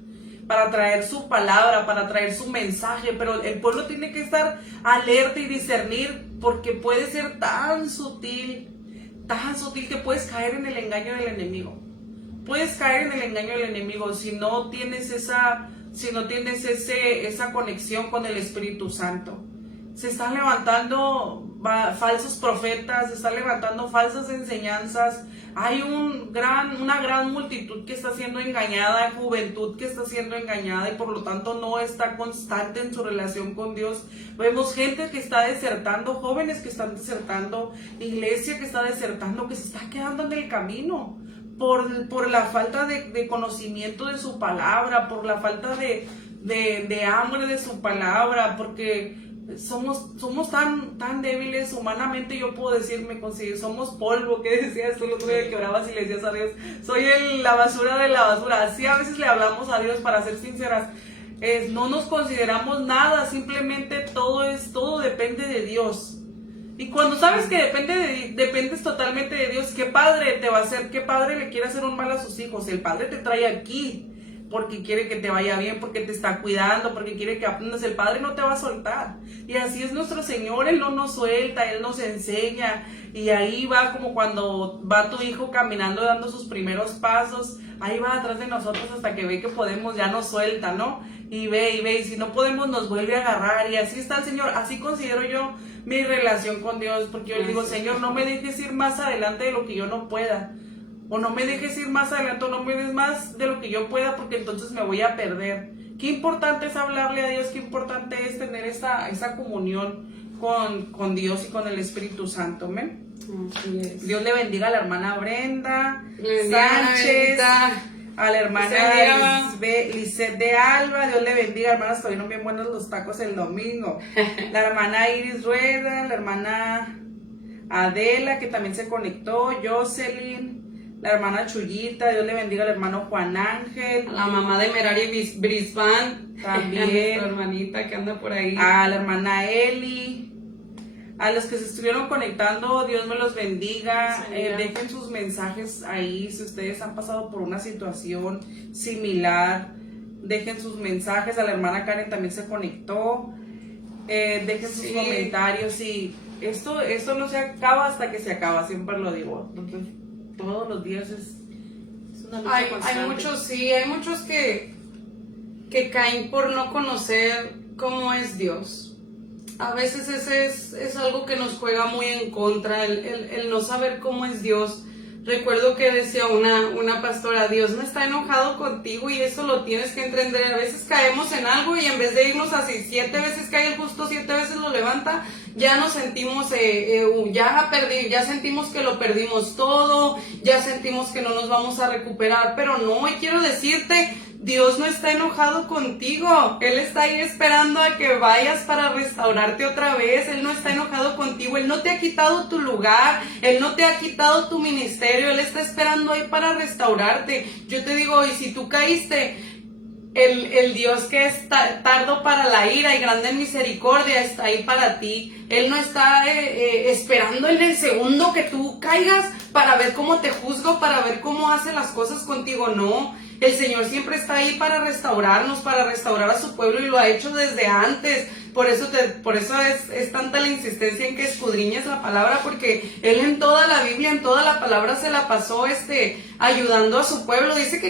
para traer su palabra, para traer su mensaje, pero el pueblo tiene que estar alerta y discernir, porque puede ser tan sutil que puedes caer en el engaño del enemigo. Puedes caer en el engaño del enemigo si no tienes esa conexión con el Espíritu Santo. Se están levantando falsos profetas, se están levantando falsas enseñanzas. Hay una gran multitud que está siendo engañada, juventud que está siendo engañada, y por lo tanto no está constante en su relación con Dios. Vemos gente que está desertando, jóvenes que están desertando, iglesia que está desertando, que se está quedando en el camino por la falta de conocimiento de su palabra, por la falta de hambre de su palabra, porque somos tan débiles humanamente. Yo puedo decirme, somos polvo, que decía esto el otro día que orabas y le decías a Dios, soy la basura de la basura. Así a veces le hablamos a Dios, para ser sinceras, no nos consideramos nada, simplemente todo depende de Dios. Y cuando sabes que dependes totalmente de Dios, ¿qué padre te va a hacer? ¿Qué padre le quiere hacer un mal a sus hijos? El padre te trae aquí, porque quiere que te vaya bien, porque te está cuidando, porque quiere que aprendas. El Padre no te va a soltar. Y así es nuestro Señor, Él no nos suelta, Él nos enseña. Y ahí va como cuando va tu hijo caminando, dando sus primeros pasos. Ahí va atrás de nosotros hasta que ve que podemos, ya nos suelta, ¿no? Y ve, y si no podemos nos vuelve a agarrar. Y así está el Señor. Así considero yo mi relación con Dios, porque yo le digo, Señor, no me dejes ir más adelante de lo que yo no pueda. O no me dejes ir más adelante, o no me des más de lo que yo pueda, porque entonces me voy a perder. Qué importante es hablarle a Dios, qué importante es tener esa comunión con Dios y con el Espíritu Santo, ¿men? Dios le bendiga a la hermana Brenda Sánchez, a la hermana Lisette de Alba. Dios le bendiga, hermanas, estuvieron bien buenos los tacos el domingo. La hermana Iris Rueda, la hermana Adela, que también se conectó, Jocelyn, la hermana Chuyita, Dios le bendiga al hermano Juan Ángel, la mamá de Merari Brisbane, también, nuestra hermanita que anda por ahí, a la hermana Eli, a los que se estuvieron conectando, Dios me los bendiga. Dejen sus mensajes ahí, si ustedes han pasado por una situación similar, dejen sus mensajes. A la hermana Karen también se conectó, dejen sus comentarios. Y esto no se acaba hasta que se acaba, siempre lo digo. Entonces, todos los días es una lucha constante. Hay muchos que caen por no conocer cómo es Dios. A veces ese es algo que nos juega muy en contra, el no saber cómo es Dios. Recuerdo que decía una pastora, Dios no está enojado contigo y eso lo tienes que entender. A veces caemos en algo y en vez de irnos así 7 veces cae el justo, 7 veces lo levanta, ya nos sentimos, ya sentimos que lo perdimos todo, ya sentimos que no nos vamos a recuperar. Pero no, hoy quiero decirte, Dios no está enojado contigo, Él está ahí esperando a que vayas para restaurarte otra vez. Él no está enojado contigo, Él no te ha quitado tu lugar, Él no te ha quitado tu ministerio, Él está esperando ahí para restaurarte. Yo te digo, y si tú caíste, el Dios que es tardo para la ira y grande en misericordia está ahí para ti. Él no está esperando en el segundo que tú caigas para ver cómo te juzgo, para ver cómo hace las cosas contigo. No, el Señor siempre está ahí para restaurarnos, para restaurar a su pueblo, y lo ha hecho desde antes. Por eso es tanta la insistencia en que escudriñes la palabra, porque Él en toda la Biblia, en toda la palabra se la pasó ayudando a su pueblo. Dice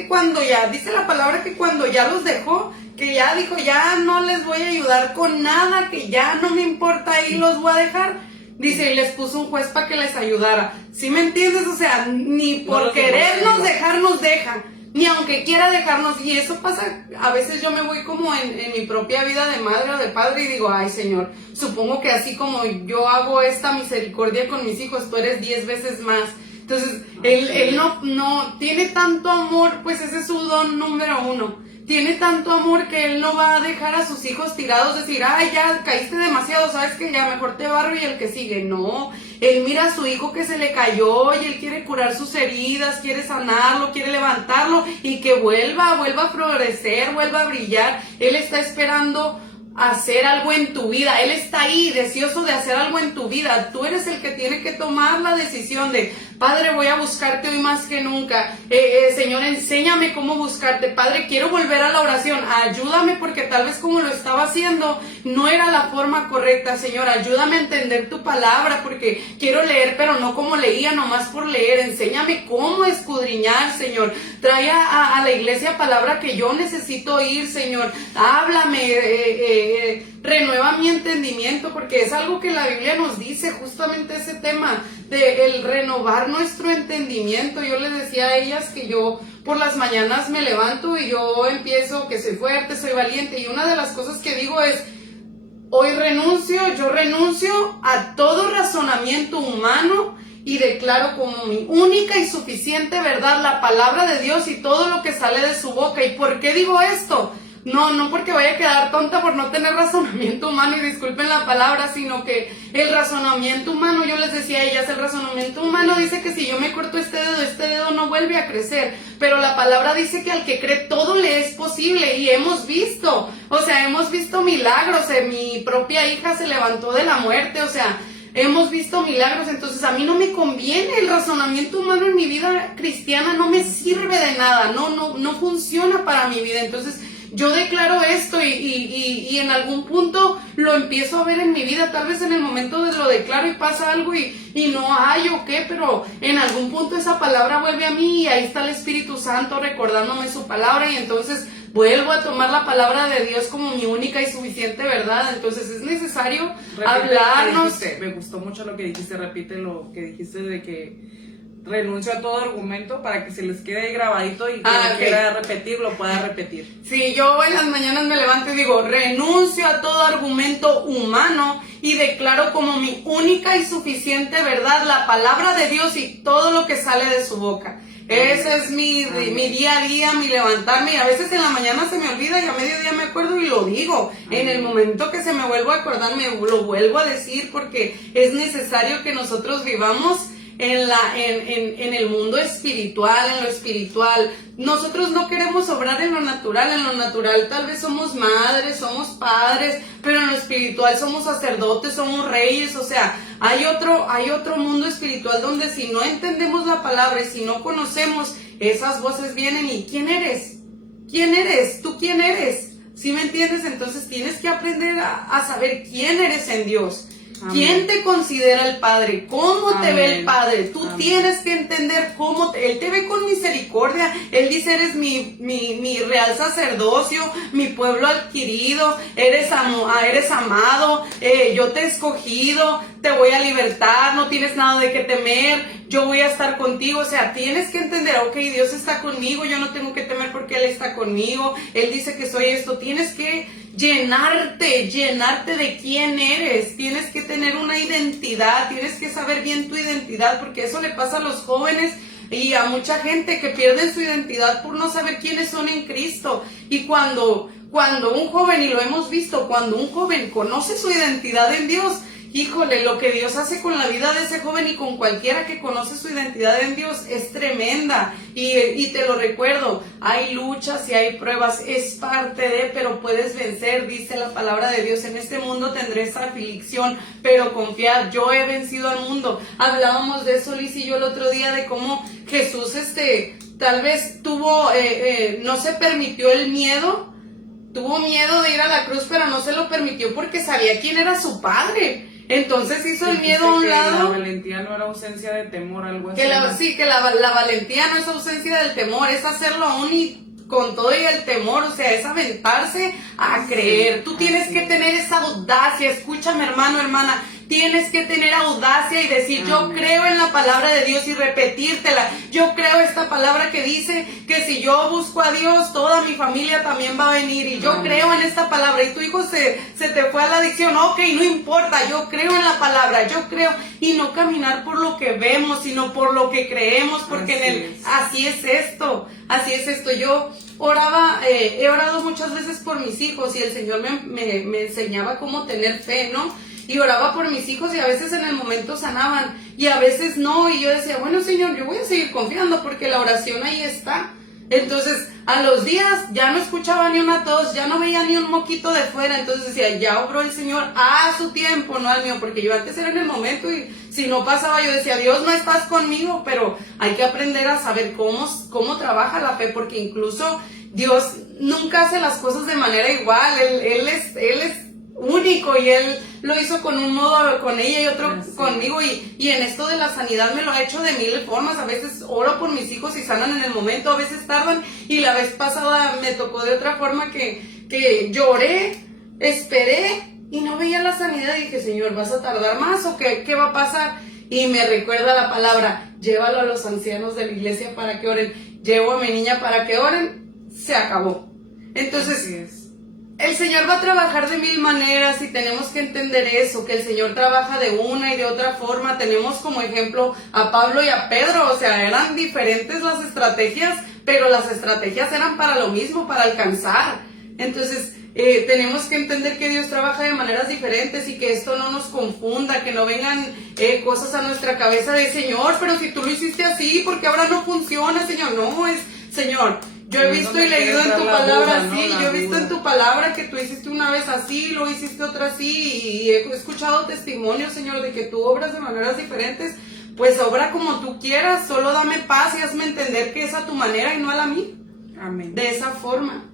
la palabra que cuando ya los dejó, que ya dijo, ya no les voy a ayudar con nada, que ya no me importa, ahí los voy a dejar. Dice, y les puso un juez para que les ayudara. ¿Sí me entiendes? O sea, ni por querernos dejar nos deja, ni aunque quiera dejarnos. Y eso pasa, a veces yo me voy como en mi propia vida de madre o de padre y digo, ay Señor, supongo que así como yo hago esta misericordia con mis hijos, tú eres 10 veces más. Entonces, él no tiene tanto amor, pues ese es su don número 1. Tiene tanto amor que Él no va a dejar a sus hijos tirados, decir, ay, ya caíste demasiado, sabes que ya mejor te barro y el que sigue. No, Él mira a su hijo que se le cayó y Él quiere curar sus heridas, quiere sanarlo, quiere levantarlo y que vuelva a florecer, vuelva a brillar. Él está esperando hacer algo en tu vida. Él está ahí deseoso de hacer algo en tu vida. Tú eres el que tiene que tomar la decisión de, Padre, voy a buscarte hoy más que nunca. Señor, enséñame cómo buscarte. Padre, quiero volver a la oración. Ayúdame, porque tal vez como lo estaba haciendo no era la forma correcta. Señor, ayúdame a entender tu palabra, porque quiero leer, pero no como leía, nomás por leer. Enséñame cómo escudriñar, Señor. Trae a la iglesia palabra que yo necesito oír, Señor. Háblame, renueva mi entendimiento, porque es algo que la Biblia nos dice, justamente ese tema de el renovar nuestro entendimiento. Yo les decía a ellas que yo por las mañanas me levanto y yo empiezo que soy fuerte, soy valiente, y una de las cosas que digo es, yo renuncio a todo razonamiento humano y declaro como mi única y suficiente verdad la palabra de Dios y todo lo que sale de su boca. ¿Y por qué digo esto? No porque vaya a quedar tonta por no tener razonamiento humano, y disculpen la palabra, sino que el razonamiento humano, yo les decía a ellas, el razonamiento humano dice que si yo me corto este dedo no vuelve a crecer, pero la palabra dice que al que cree todo le es posible, y hemos visto milagros. Mi propia hija se levantó de la muerte, hemos visto milagros, entonces a mí no me conviene el razonamiento humano en mi vida cristiana, no me sirve de nada, no funciona para mi vida. Entonces yo declaro esto y en algún punto lo empiezo a ver en mi vida, tal vez en el momento de lo declaro y pasa algo y no hay o qué, pero en algún punto esa palabra vuelve a mí y ahí está el Espíritu Santo recordándome su palabra y entonces vuelvo a tomar la palabra de Dios como mi única y suficiente verdad. Entonces es necesario hablarnos. Me gustó mucho lo que dijiste, repite lo que dijiste de que renuncio a todo argumento para que se les quede grabadito y quien quiera repetir lo pueda repetir. Sí, yo en las mañanas me levanto y digo, renuncio a todo argumento humano y declaro como mi única y suficiente verdad la palabra de Dios y todo lo que sale de su boca. Ese es mi día a día, mi levantarme, y a veces en la mañana se me olvida y a mediodía me acuerdo y lo digo. En el momento que se me vuelvo a acordar, me lo vuelvo a decir, porque es necesario que nosotros vivamos en el mundo espiritual, en lo espiritual. Nosotros no queremos obrar en lo natural tal vez somos madres, somos padres, pero en lo espiritual somos sacerdotes, somos reyes, o sea, hay otro mundo espiritual donde si no entendemos la palabra y si no conocemos, esas voces vienen y ¿quién eres? ¿Quién eres? ¿Tú quién eres? ¿Sí me entiendes? Entonces tienes que aprender a saber quién eres en Dios. Amén. ¿Quién te considera el Padre? ¿Cómo te ve el Padre? Tú tienes que entender cómo Él te ve con misericordia. Él dice, eres mi real sacerdocio, mi pueblo adquirido, eres amado, yo te he escogido, te voy a libertar, no tienes nada de qué temer, yo voy a estar contigo. O sea, tienes que entender, ok, Dios está conmigo, yo no tengo que temer porque Él está conmigo, Él dice que soy esto. Tienes que llenarte de quién eres, tienes que tener una identidad, tienes que saber bien tu identidad, porque eso le pasa a los jóvenes y a mucha gente que pierden su identidad por no saber quiénes son en Cristo. Y cuando un joven, y lo hemos visto, cuando un joven conoce su identidad en Dios, híjole, lo que Dios hace con la vida de ese joven y con cualquiera que conoce su identidad en Dios es tremenda. Y te lo recuerdo, hay luchas y hay pruebas, es parte de, pero puedes vencer, dice la palabra de Dios. En este mundo tendréis aflicción, pero confiad, yo he vencido al mundo. Hablábamos de eso, Liz y yo, el otro día, de cómo Jesús tal vez tuvo, no se permitió el miedo. Tuvo miedo de ir a la cruz, pero no se lo permitió porque sabía quién era su Padre. Entonces hizo el miedo a un lado. La valentía no era ausencia de temor, algo así. Que la valentía no es ausencia del temor, es hacerlo aún y con todo y el temor, o sea, es aventarse a creer. Tú tienes que tener esa audacia, escúchame, hermano, hermana. Tienes que tener audacia y decir, yo creo en la palabra de Dios, y repetírtela. Yo creo esta palabra que dice que si yo busco a Dios, toda mi familia también va a venir. Y yo creo en esta palabra. Y tu hijo se te fue a la adicción. Ok, no importa, yo creo en la palabra, yo creo. Y no caminar por lo que vemos, sino por lo que creemos. Porque así es esto. Yo he orado muchas veces por mis hijos y el Señor me enseñaba cómo tener fe, ¿no? Y oraba por mis hijos y a veces en el momento sanaban y a veces no, y yo decía, bueno, Señor, yo voy a seguir confiando porque la oración ahí está. Entonces a los días ya no escuchaba ni una tos, ya no veía ni un moquito de fuera. Entonces decía, ya obró el Señor a su tiempo, no al mío, porque yo antes era en el momento y si no pasaba yo decía, Dios, no estás conmigo. Pero hay que aprender a saber cómo trabaja la fe, porque incluso Dios nunca hace las cosas de manera igual. Él es único y Él lo hizo con un modo con ella y otro conmigo, y en esto de la sanidad me lo ha hecho de mil formas. A veces oro por mis hijos y sanan en el momento, a veces tardan, y la vez pasada me tocó de otra forma que lloré, esperé y no veía la sanidad y dije, Señor, ¿vas a tardar más o qué va a pasar? Y me recuerda la palabra, llévalo a los ancianos de la iglesia para que oren. Llevo a mi niña para que oren, se acabó. Entonces el Señor va a trabajar de mil maneras y tenemos que entender eso, que el Señor trabaja de una y de otra forma. Tenemos como ejemplo a Pablo y a Pedro, o sea, eran diferentes las estrategias, pero las estrategias eran para lo mismo, para alcanzar. Entonces tenemos que entender que Dios trabaja de maneras diferentes y que esto no nos confunda, que no vengan cosas a nuestra cabeza de, Señor, pero si tú lo hiciste así, ¿por qué ahora no funciona, Señor? No, Señor, Yo he Es visto donde y leído quiere en tu entrar la palabra duda, ¿no? así, La yo he visto duda. en tu palabra que tú hiciste una vez así, luego hiciste otra así, y he escuchado testimonios, Señor, de que tú obras de maneras diferentes. Pues obra como tú quieras, solo dame paz y hazme entender que es a tu manera y no a la mía. Amén. De esa forma.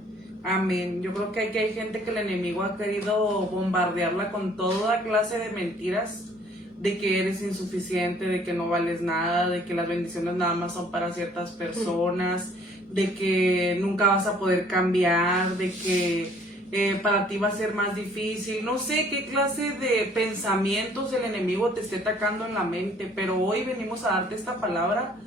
Amén. Yo creo que aquí hay gente que el enemigo ha querido bombardearla con toda clase de mentiras, de que eres insuficiente, de que no vales nada, de que las bendiciones nada más son para ciertas personas, de que nunca vas a poder cambiar, de que para ti va a ser más difícil. No sé qué clase de pensamientos el enemigo te esté atacando en la mente, pero hoy venimos a darte esta palabra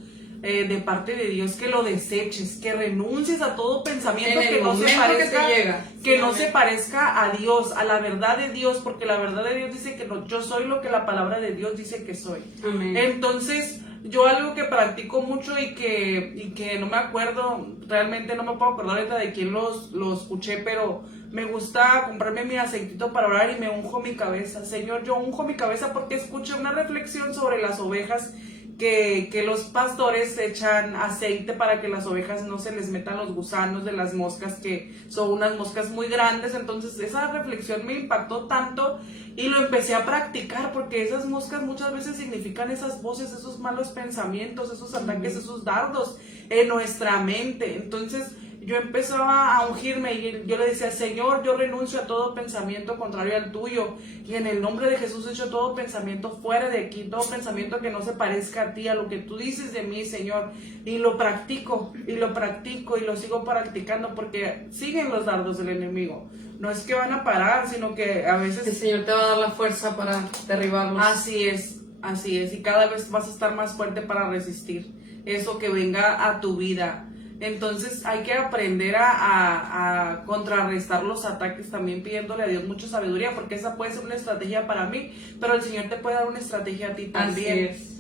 de parte de Dios, que lo deseches, que renuncies a todo pensamiento En el que no se momento parezca, que te llega. que Sí, no amén. se parezca a Dios, a la verdad de Dios, porque la verdad de Dios dice que no, yo soy lo que la palabra de Dios dice que soy. Amén. Entonces, yo algo que practico mucho y que no me acuerdo, realmente no me puedo acordar ahorita de quién lo escuché, pero me gusta comprarme mi aceitito para orar y me unjo mi cabeza. Señor, yo unjo mi cabeza porque escuché una reflexión sobre las ovejas, que los pastores echan aceite para que las ovejas no se les metan los gusanos de las moscas, que son unas moscas muy grandes. Entonces esa reflexión me impactó tanto y lo empecé a practicar, porque esas moscas muchas veces significan esas voces, esos malos pensamientos, esos ataques, esos dardos en nuestra mente. Entonces yo empezaba a ungirme y yo le decía: Señor, yo renuncio a todo pensamiento contrario al tuyo, y en el nombre de Jesús echo todo pensamiento fuera de aquí, todo pensamiento que no se parezca a ti, a lo que tú dices de mí, Señor. Y lo practico, y lo sigo practicando, porque siguen los dardos del enemigo. No es que van a parar, sino que a veces... El Señor te va a dar la fuerza para derribarlos. Así es, y cada vez vas a estar más fuerte para resistir eso que venga a tu vida. Entonces hay que aprender a contrarrestar los ataques, también pidiéndole a Dios mucha sabiduría, porque esa puede ser una estrategia para mí, pero el Señor te puede dar una estrategia a ti también. Así es.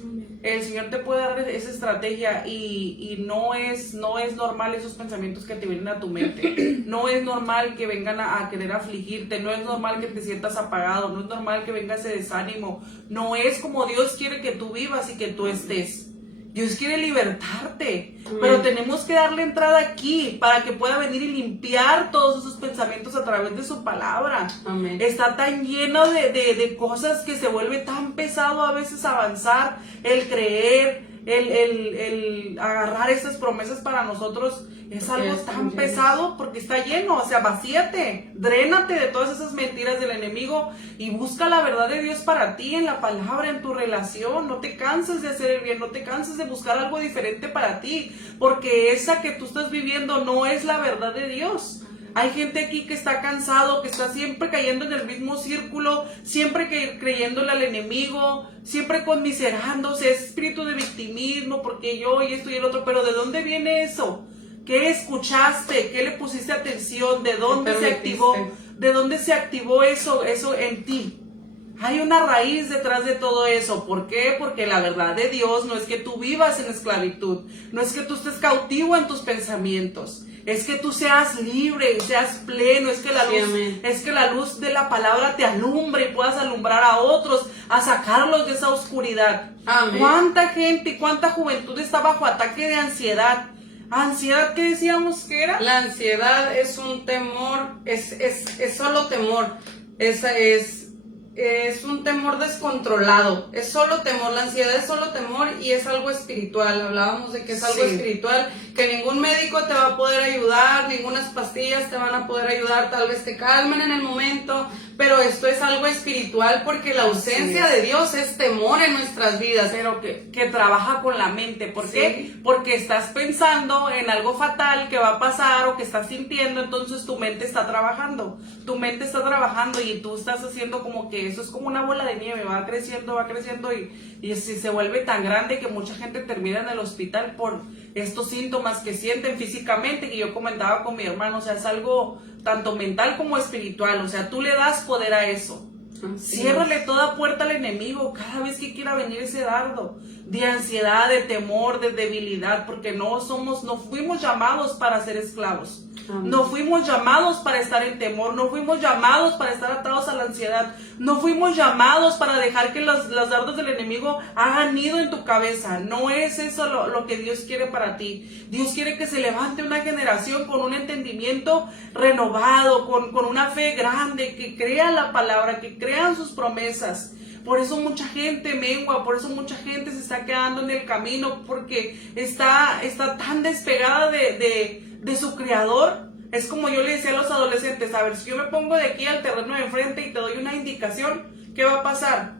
El Señor te puede dar esa estrategia, y no es normal esos pensamientos que te vienen a tu mente. No es normal que vengan a querer afligirte, no es normal que te sientas apagado, no es normal que venga ese desánimo. No es como Dios quiere que tú vivas y que tú estés. Dios quiere libertarte, pero tenemos que darle entrada aquí para que pueda venir y limpiar todos esos pensamientos a través de su palabra. Amén. Está tan lleno de cosas que se vuelve tan pesado a veces avanzar, el creer, el agarrar esas promesas para nosotros es algo tan pesado, porque está lleno. O sea, vacíate, drénate de todas esas mentiras del enemigo y busca la verdad de Dios para ti en la palabra, en tu relación. No te canses de hacer el bien, no te canses de buscar algo diferente para ti, porque esa que tú estás viviendo no es la verdad de Dios. Hay gente aquí que está cansado, que está siempre cayendo en el mismo círculo, siempre creyéndole al enemigo, siempre conmiserándose, espíritu de victimismo, porque yo y esto y el otro. Pero ¿de dónde viene eso? ¿Qué escuchaste? ¿Qué le pusiste atención? ¿De dónde se activó? ¿De dónde se activó eso en ti? Hay una raíz detrás de todo eso. ¿Por qué? Porque la verdad de Dios no es que tú vivas en esclavitud, no es que tú estés cautivo en tus pensamientos, es que tú seas libre, seas pleno, es que la luz de la palabra te alumbre y puedas alumbrar a otros, a sacarlos de esa oscuridad. Amén. ¿Cuánta gente y cuánta juventud está bajo ataque de ansiedad? ¿Ansiedad qué decíamos que era? La ansiedad es un temor, es solo temor, es un temor descontrolado, es solo temor. La ansiedad es solo temor y es algo espiritual. Hablábamos de que es algo espiritual, que ningún médico te va a poder ayudar, ninguna pastillas te van a poder ayudar, tal vez te calmen en el momento, pero esto es algo espiritual, porque la ausencia de Dios es temor en nuestras vidas. Pero que trabaja con la mente. ¿Por qué? Porque estás pensando en algo fatal que va a pasar o que estás sintiendo, entonces tu mente está trabajando. Tu mente está trabajando y tú estás haciendo como que eso es como una bola de nieve, va creciendo y se vuelve tan grande que mucha gente termina en el hospital por estos síntomas que sienten físicamente, que yo comentaba con mi hermano. O sea, es algo tanto mental como espiritual. O sea, tú le das poder a eso. Ciérrale toda puerta al enemigo cada vez que quiera venir ese dardo de ansiedad, de temor, de debilidad, porque no fuimos llamados para ser esclavos. Amén. No fuimos llamados para estar en temor, no fuimos llamados para estar atados a la ansiedad, no fuimos llamados para dejar que los dardos del enemigo hagan nido en tu cabeza. No es eso lo que Dios quiere para ti. Dios quiere que se levante una generación con un entendimiento renovado, con una fe grande, que crea la palabra, que crean sus promesas. Por eso mucha gente mengua, por eso mucha gente se está quedando en el camino, porque está tan despegada de su creador. Es como yo le decía a los adolescentes: a ver, si yo me pongo de aquí al terreno de enfrente y te doy una indicación, ¿qué va a pasar?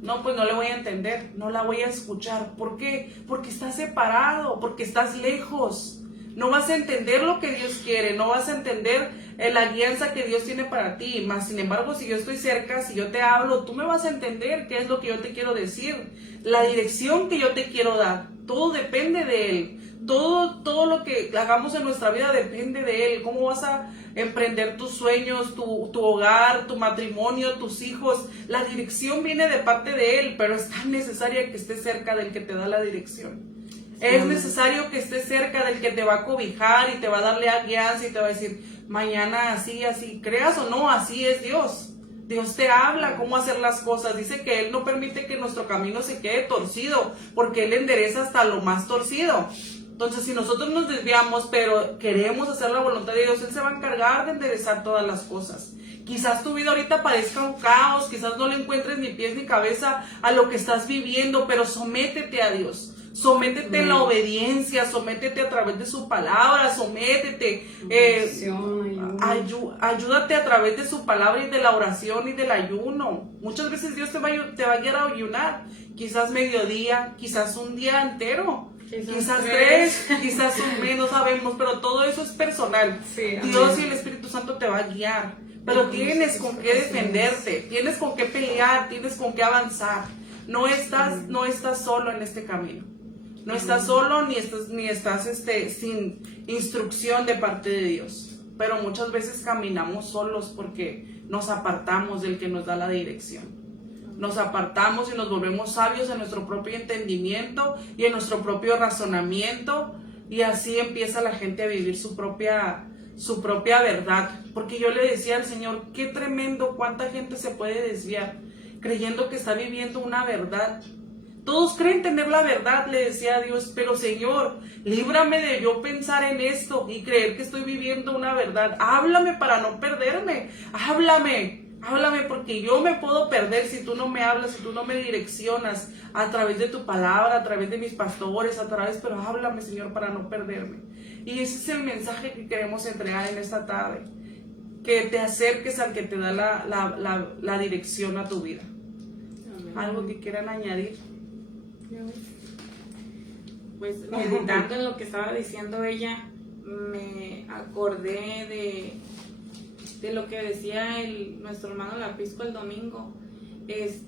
No, pues no le voy a entender, no la voy a escuchar. ¿Por qué? Porque estás separado, porque estás lejos. No vas a entender lo que Dios quiere, no vas a entender la guianza que Dios tiene para ti. Más sin embargo, si yo estoy cerca, si yo te hablo, tú me vas a entender qué es lo que yo te quiero decir, la dirección que yo te quiero dar. Todo depende de Él. Todo lo que hagamos en nuestra vida depende de Él. ¿Cómo vas a emprender tus sueños, tu hogar, tu matrimonio, tus hijos? La dirección viene de parte de Él, pero es tan necesaria que estés cerca del que te da la dirección. Es necesario que estés cerca del que te va a cobijar y te va a darle guianza y te va a decir: mañana así, creas o no, así es Dios. Dios te habla cómo hacer las cosas. Dice que Él no permite que nuestro camino se quede torcido, porque Él endereza hasta lo más torcido. Entonces, si nosotros nos desviamos, pero queremos hacer la voluntad de Dios, Él se va a encargar de enderezar todas las cosas. Quizás tu vida ahorita parezca un caos, quizás no le encuentres ni pies ni cabeza a lo que estás viviendo, pero sométete a Dios. Sométete en la obediencia, sométete a través de su palabra, sométete, ayúdate a través de su palabra y de la oración y del ayuno. Muchas veces Dios te va a guiar a ayunar, quizás mediodía, quizás un día entero, quizás tres, quizás un mes, no sabemos, pero todo eso es personal. Sí, Dios y el Espíritu Santo te va a guiar, pero tienes con qué defenderte, tienes con qué pelear, tienes con qué avanzar. No estás solo en este camino. No estás solo ni estás sin instrucción de parte de Dios. Pero muchas veces caminamos solos porque nos apartamos del que nos da la dirección. Nos apartamos y nos volvemos sabios en nuestro propio entendimiento y en nuestro propio razonamiento. Y así empieza la gente a vivir su propia verdad. Porque yo le decía al Señor: qué tremendo, cuánta gente se puede desviar creyendo que está viviendo una verdad. Todos creen tener la verdad, le decía a Dios, pero Señor, líbrame de yo pensar en esto y creer que estoy viviendo una verdad. Háblame para no perderme, háblame porque yo me puedo perder si tú no me hablas, si tú no me direccionas a través de tu palabra, a través de mis pastores, pero háblame, Señor, para no perderme. Y ese es el mensaje que queremos entregar en esta tarde, que te acerques al que te da la dirección a tu vida. Amén. ¿Algo que quieran añadir? Pues meditando en lo que estaba diciendo ella, me acordé de lo que decía nuestro hermano Lapisco el domingo. Es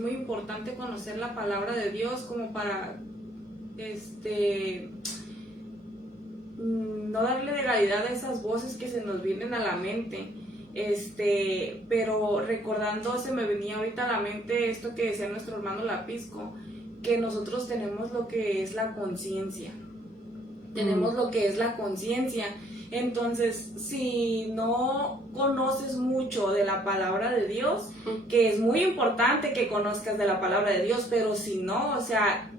muy importante conocer la palabra de Dios como para no darle legalidad a esas voces que se nos vienen a la mente. Pero recordando, se me venía ahorita a la mente esto que decía nuestro hermano Lapisco, que nosotros tenemos lo que es la conciencia. Tenemos lo que es la conciencia. Entonces, si no conoces mucho de la palabra de Dios, que es muy importante que conozcas de la palabra de Dios, pero si no, o sea,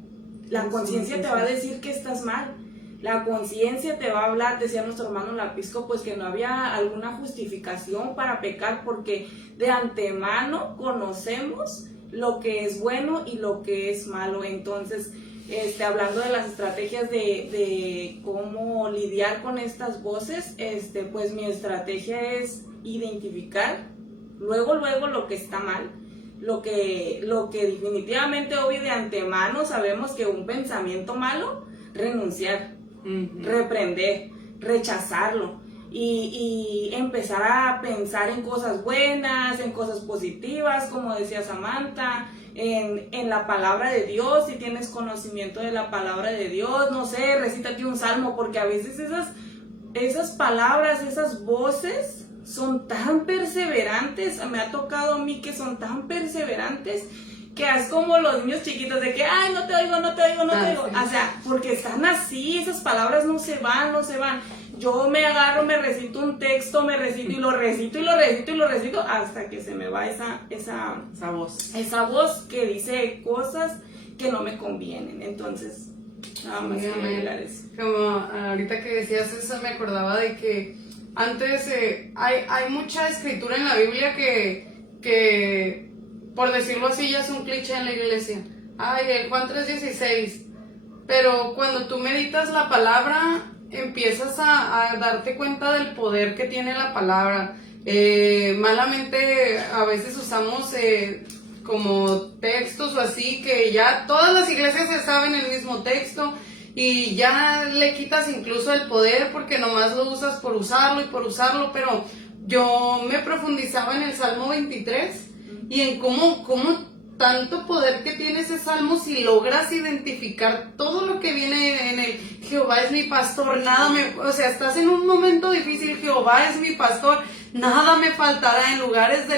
la conciencia te va a decir que estás mal. La conciencia te va a hablar, decía nuestro hermano Lapisco, pues que no había alguna justificación para pecar, porque de antemano conocemos lo que es bueno y lo que es malo. Entonces, hablando de las estrategias de cómo lidiar con estas voces, pues mi estrategia es identificar luego lo que está mal, lo que definitivamente, obvio, de antemano sabemos que un pensamiento malo, renunciar, reprender, rechazarlo. Y empezar a pensar en cosas buenas, en cosas positivas, como decía Samantha, en la palabra de Dios. Si tienes conocimiento de la palabra de Dios, no sé, recítate un salmo, porque a veces esas palabras, esas voces son tan perseverantes, me ha tocado a mí que son tan perseverantes, que es como los niños chiquitos de que, ay, no te oigo, no te oigo, no te oigo. Sí. O sea, porque están así, esas palabras no se van, no se van. Yo me agarro, me recito un texto, me recito y lo recito y lo recito y lo recito hasta que se me va esa voz que dice cosas que no me convienen. Entonces, nada más quiero agregar eso. Como ahorita que decías eso, me acordaba de que antes hay mucha escritura en la Biblia que, por decirlo así, ya es un cliché en la iglesia. Ay, el Juan 3:16. Pero cuando tú meditas la palabra, empiezas a darte cuenta del poder que tiene la palabra. Malamente a veces usamos como textos o así, que ya todas las iglesias se saben el mismo texto y ya le quitas incluso el poder porque nomás lo usas por usarlo y por usarlo. Pero yo me profundizaba en el Salmo 23 y en cómo tanto poder que tiene ese salmo si logras identificar todo lo que viene en el Jehová es mi pastor, o sea, estás en un momento difícil, Jehová es mi pastor, nada me faltará, en lugares de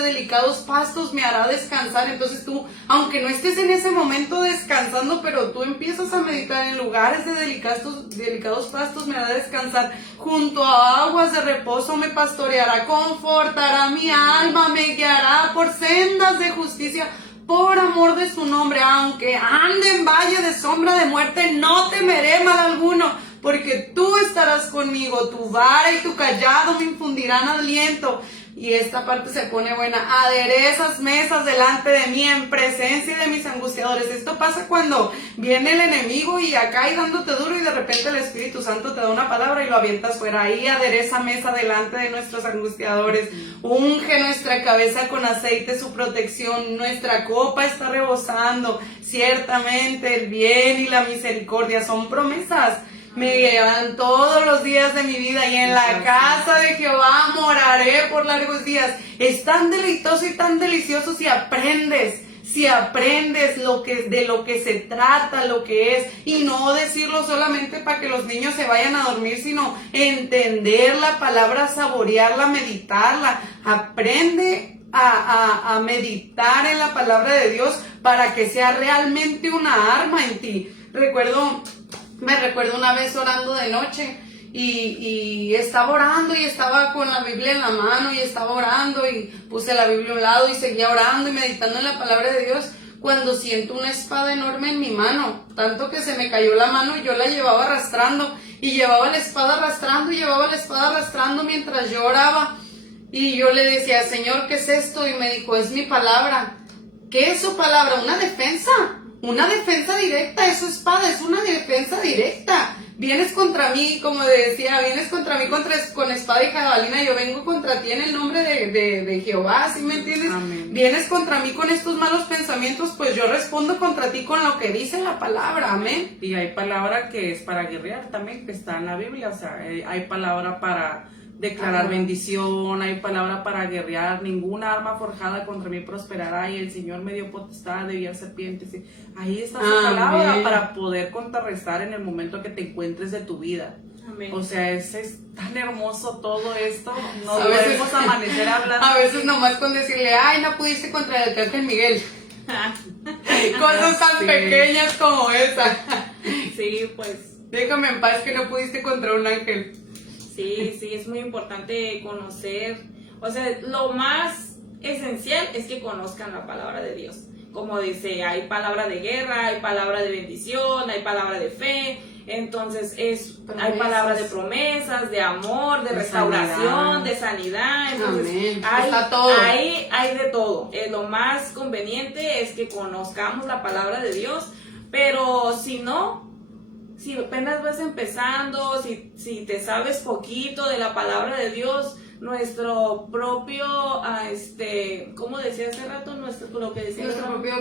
delicados pastos me hará descansar. Entonces tú, aunque no estés en ese momento descansando, pero tú empiezas a meditar, en lugares de delicados pastos me hará descansar, junto a aguas de reposo me pastoreará, confortará mi alma, me guiará por sendas de justicia, por amor de su nombre. Aunque ande en valle de sombra de muerte, no temeré mal alguno, porque tú estarás conmigo, tu vara y tu callado me infundirán aliento. Y esta parte se pone buena. Aderezas mesas delante de mí en presencia de mis angustiadores. Esto pasa cuando viene el enemigo y acá y dándote duro, y de repente el Espíritu Santo te da una palabra y lo avientas fuera. Ahí adereza mesa delante de nuestros angustiadores. Unge nuestra cabeza con aceite, su protección. Nuestra copa está rebosando. Ciertamente el bien y la misericordia son promesas. Me llevan todos los días de mi vida, y en la casa de Jehová moraré por largos días. Es tan deleitoso y tan delicioso si aprendes de lo que se trata, lo que es, y no decirlo solamente para que los niños se vayan a dormir, sino entender la palabra, saborearla, meditarla. Aprende a meditar en la palabra de Dios para que sea realmente una arma en ti. Me recuerdo una vez orando de noche y estaba orando y estaba con la Biblia en la mano y estaba orando y puse la Biblia a un lado y seguía orando y meditando en la palabra de Dios, cuando siento una espada enorme en mi mano, tanto que se me cayó la mano y yo la llevaba arrastrando y llevaba la espada arrastrando mientras yo oraba. Y yo le decía, Señor, ¿qué es esto? Y me dijo, es mi palabra. ¿Qué es su palabra? ¿Una defensa? Una defensa directa, es su espada, es una defensa directa. Vienes contra mí, como decía, con espada y jabalina, yo vengo contra ti en el nombre de Jehová, ¿sí me entiendes? Amén. Vienes contra mí con estos malos pensamientos, pues yo respondo contra ti con lo que dice la palabra, amén. Y hay palabra que es para guerrear también, que está en la Biblia, o sea, hay palabra para declarar bendición, hay palabra para guerrear, ninguna arma forjada contra mí prosperará, y el Señor me dio potestad de guiar serpientes. Ahí está su palabra para poder contrarrestar en el momento que te encuentres de tu vida. Amén. O sea, es tan hermoso todo esto, nos podemos amanecer hablando. A veces nomás con decirle, ay, no pudiste contra el Arcángel Miguel. Cosas tan pequeñas como esa. Sí, pues. Déjame en paz que no pudiste contra un ángel. Sí, es muy importante conocer, o sea, lo más esencial es que conozcan la palabra de Dios. Como dice, hay palabra de guerra, hay palabra de bendición, hay palabra de fe, entonces hay palabra de promesas, de amor, de restauración, de sanidad, entonces hay de todo. Lo más conveniente es que conozcamos la palabra de Dios, pero si apenas vas empezando, si te sabes poquito de la palabra de Dios, nuestro propio, ¿cómo decía hace rato? Nuestro propio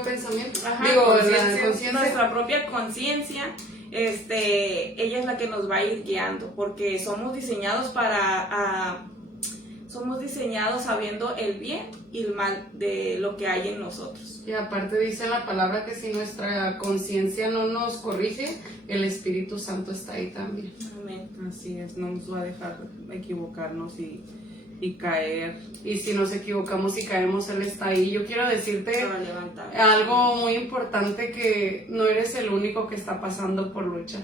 pensamiento. Ajá, la conciencia. Nuestra propia conciencia, ella es la que nos va a ir guiando, porque somos diseñados somos diseñados sabiendo el bien y el mal de lo que hay en nosotros. Y aparte dice la palabra que si nuestra conciencia no nos corrige, el Espíritu Santo está ahí también. Amén. Así es, no nos va a dejar equivocarnos y caer. Y si nos equivocamos y caemos, Él está ahí. Yo quiero decirte Se va a levantar. algo muy importante, que no eres el único que está pasando por luchas.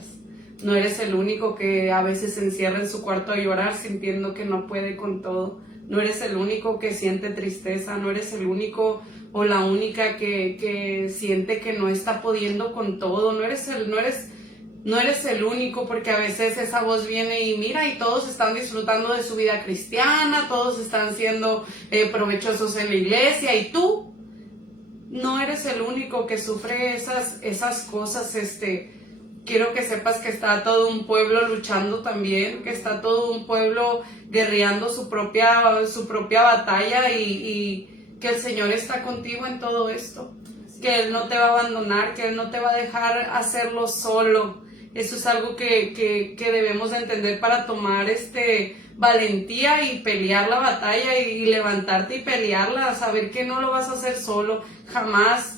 No eres el único que a veces se encierra en su cuarto a llorar sintiendo que no puede con todo. No eres el único que siente tristeza. No eres el único o la única que siente que no está pudiendo con todo. No eres el único, porque a veces esa voz viene y mira, y todos están disfrutando de su vida cristiana, todos están siendo provechosos en la iglesia, y tú no eres el único que sufre esas cosas. Quiero que sepas que está todo un pueblo luchando también, que está todo un pueblo guerreando su propia batalla, y que el Señor está contigo en todo esto, que Él no te va a abandonar, que Él no te va a dejar hacerlo solo. Eso es algo que debemos de entender para tomar valentía y pelear la batalla y levantarte y pelearla, saber que no lo vas a hacer solo, jamás.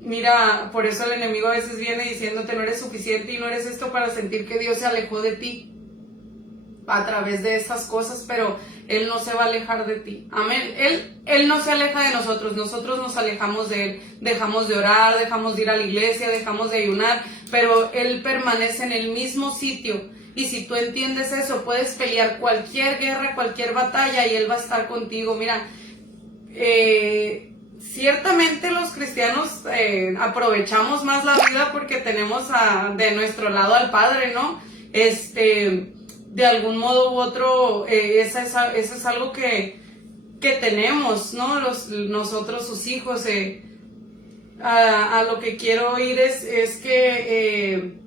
Mira, por eso el enemigo a veces viene diciéndote no eres suficiente y no eres esto, para sentir que Dios se alejó de ti a través de estas cosas, pero Él no se va a alejar de ti. Amén. Él no se aleja de nosotros nos alejamos de Él, dejamos de orar, dejamos de ir a la iglesia, dejamos de ayunar, pero Él permanece en el mismo sitio. Y si tú entiendes eso, puedes pelear cualquier guerra, cualquier batalla, y Él va a estar contigo. Mira, ciertamente los cristianos aprovechamos más la vida porque tenemos de nuestro lado al Padre, ¿no? De algún modo u otro, eso es algo que tenemos, ¿no? Nosotros, sus hijos. A lo que quiero ir es que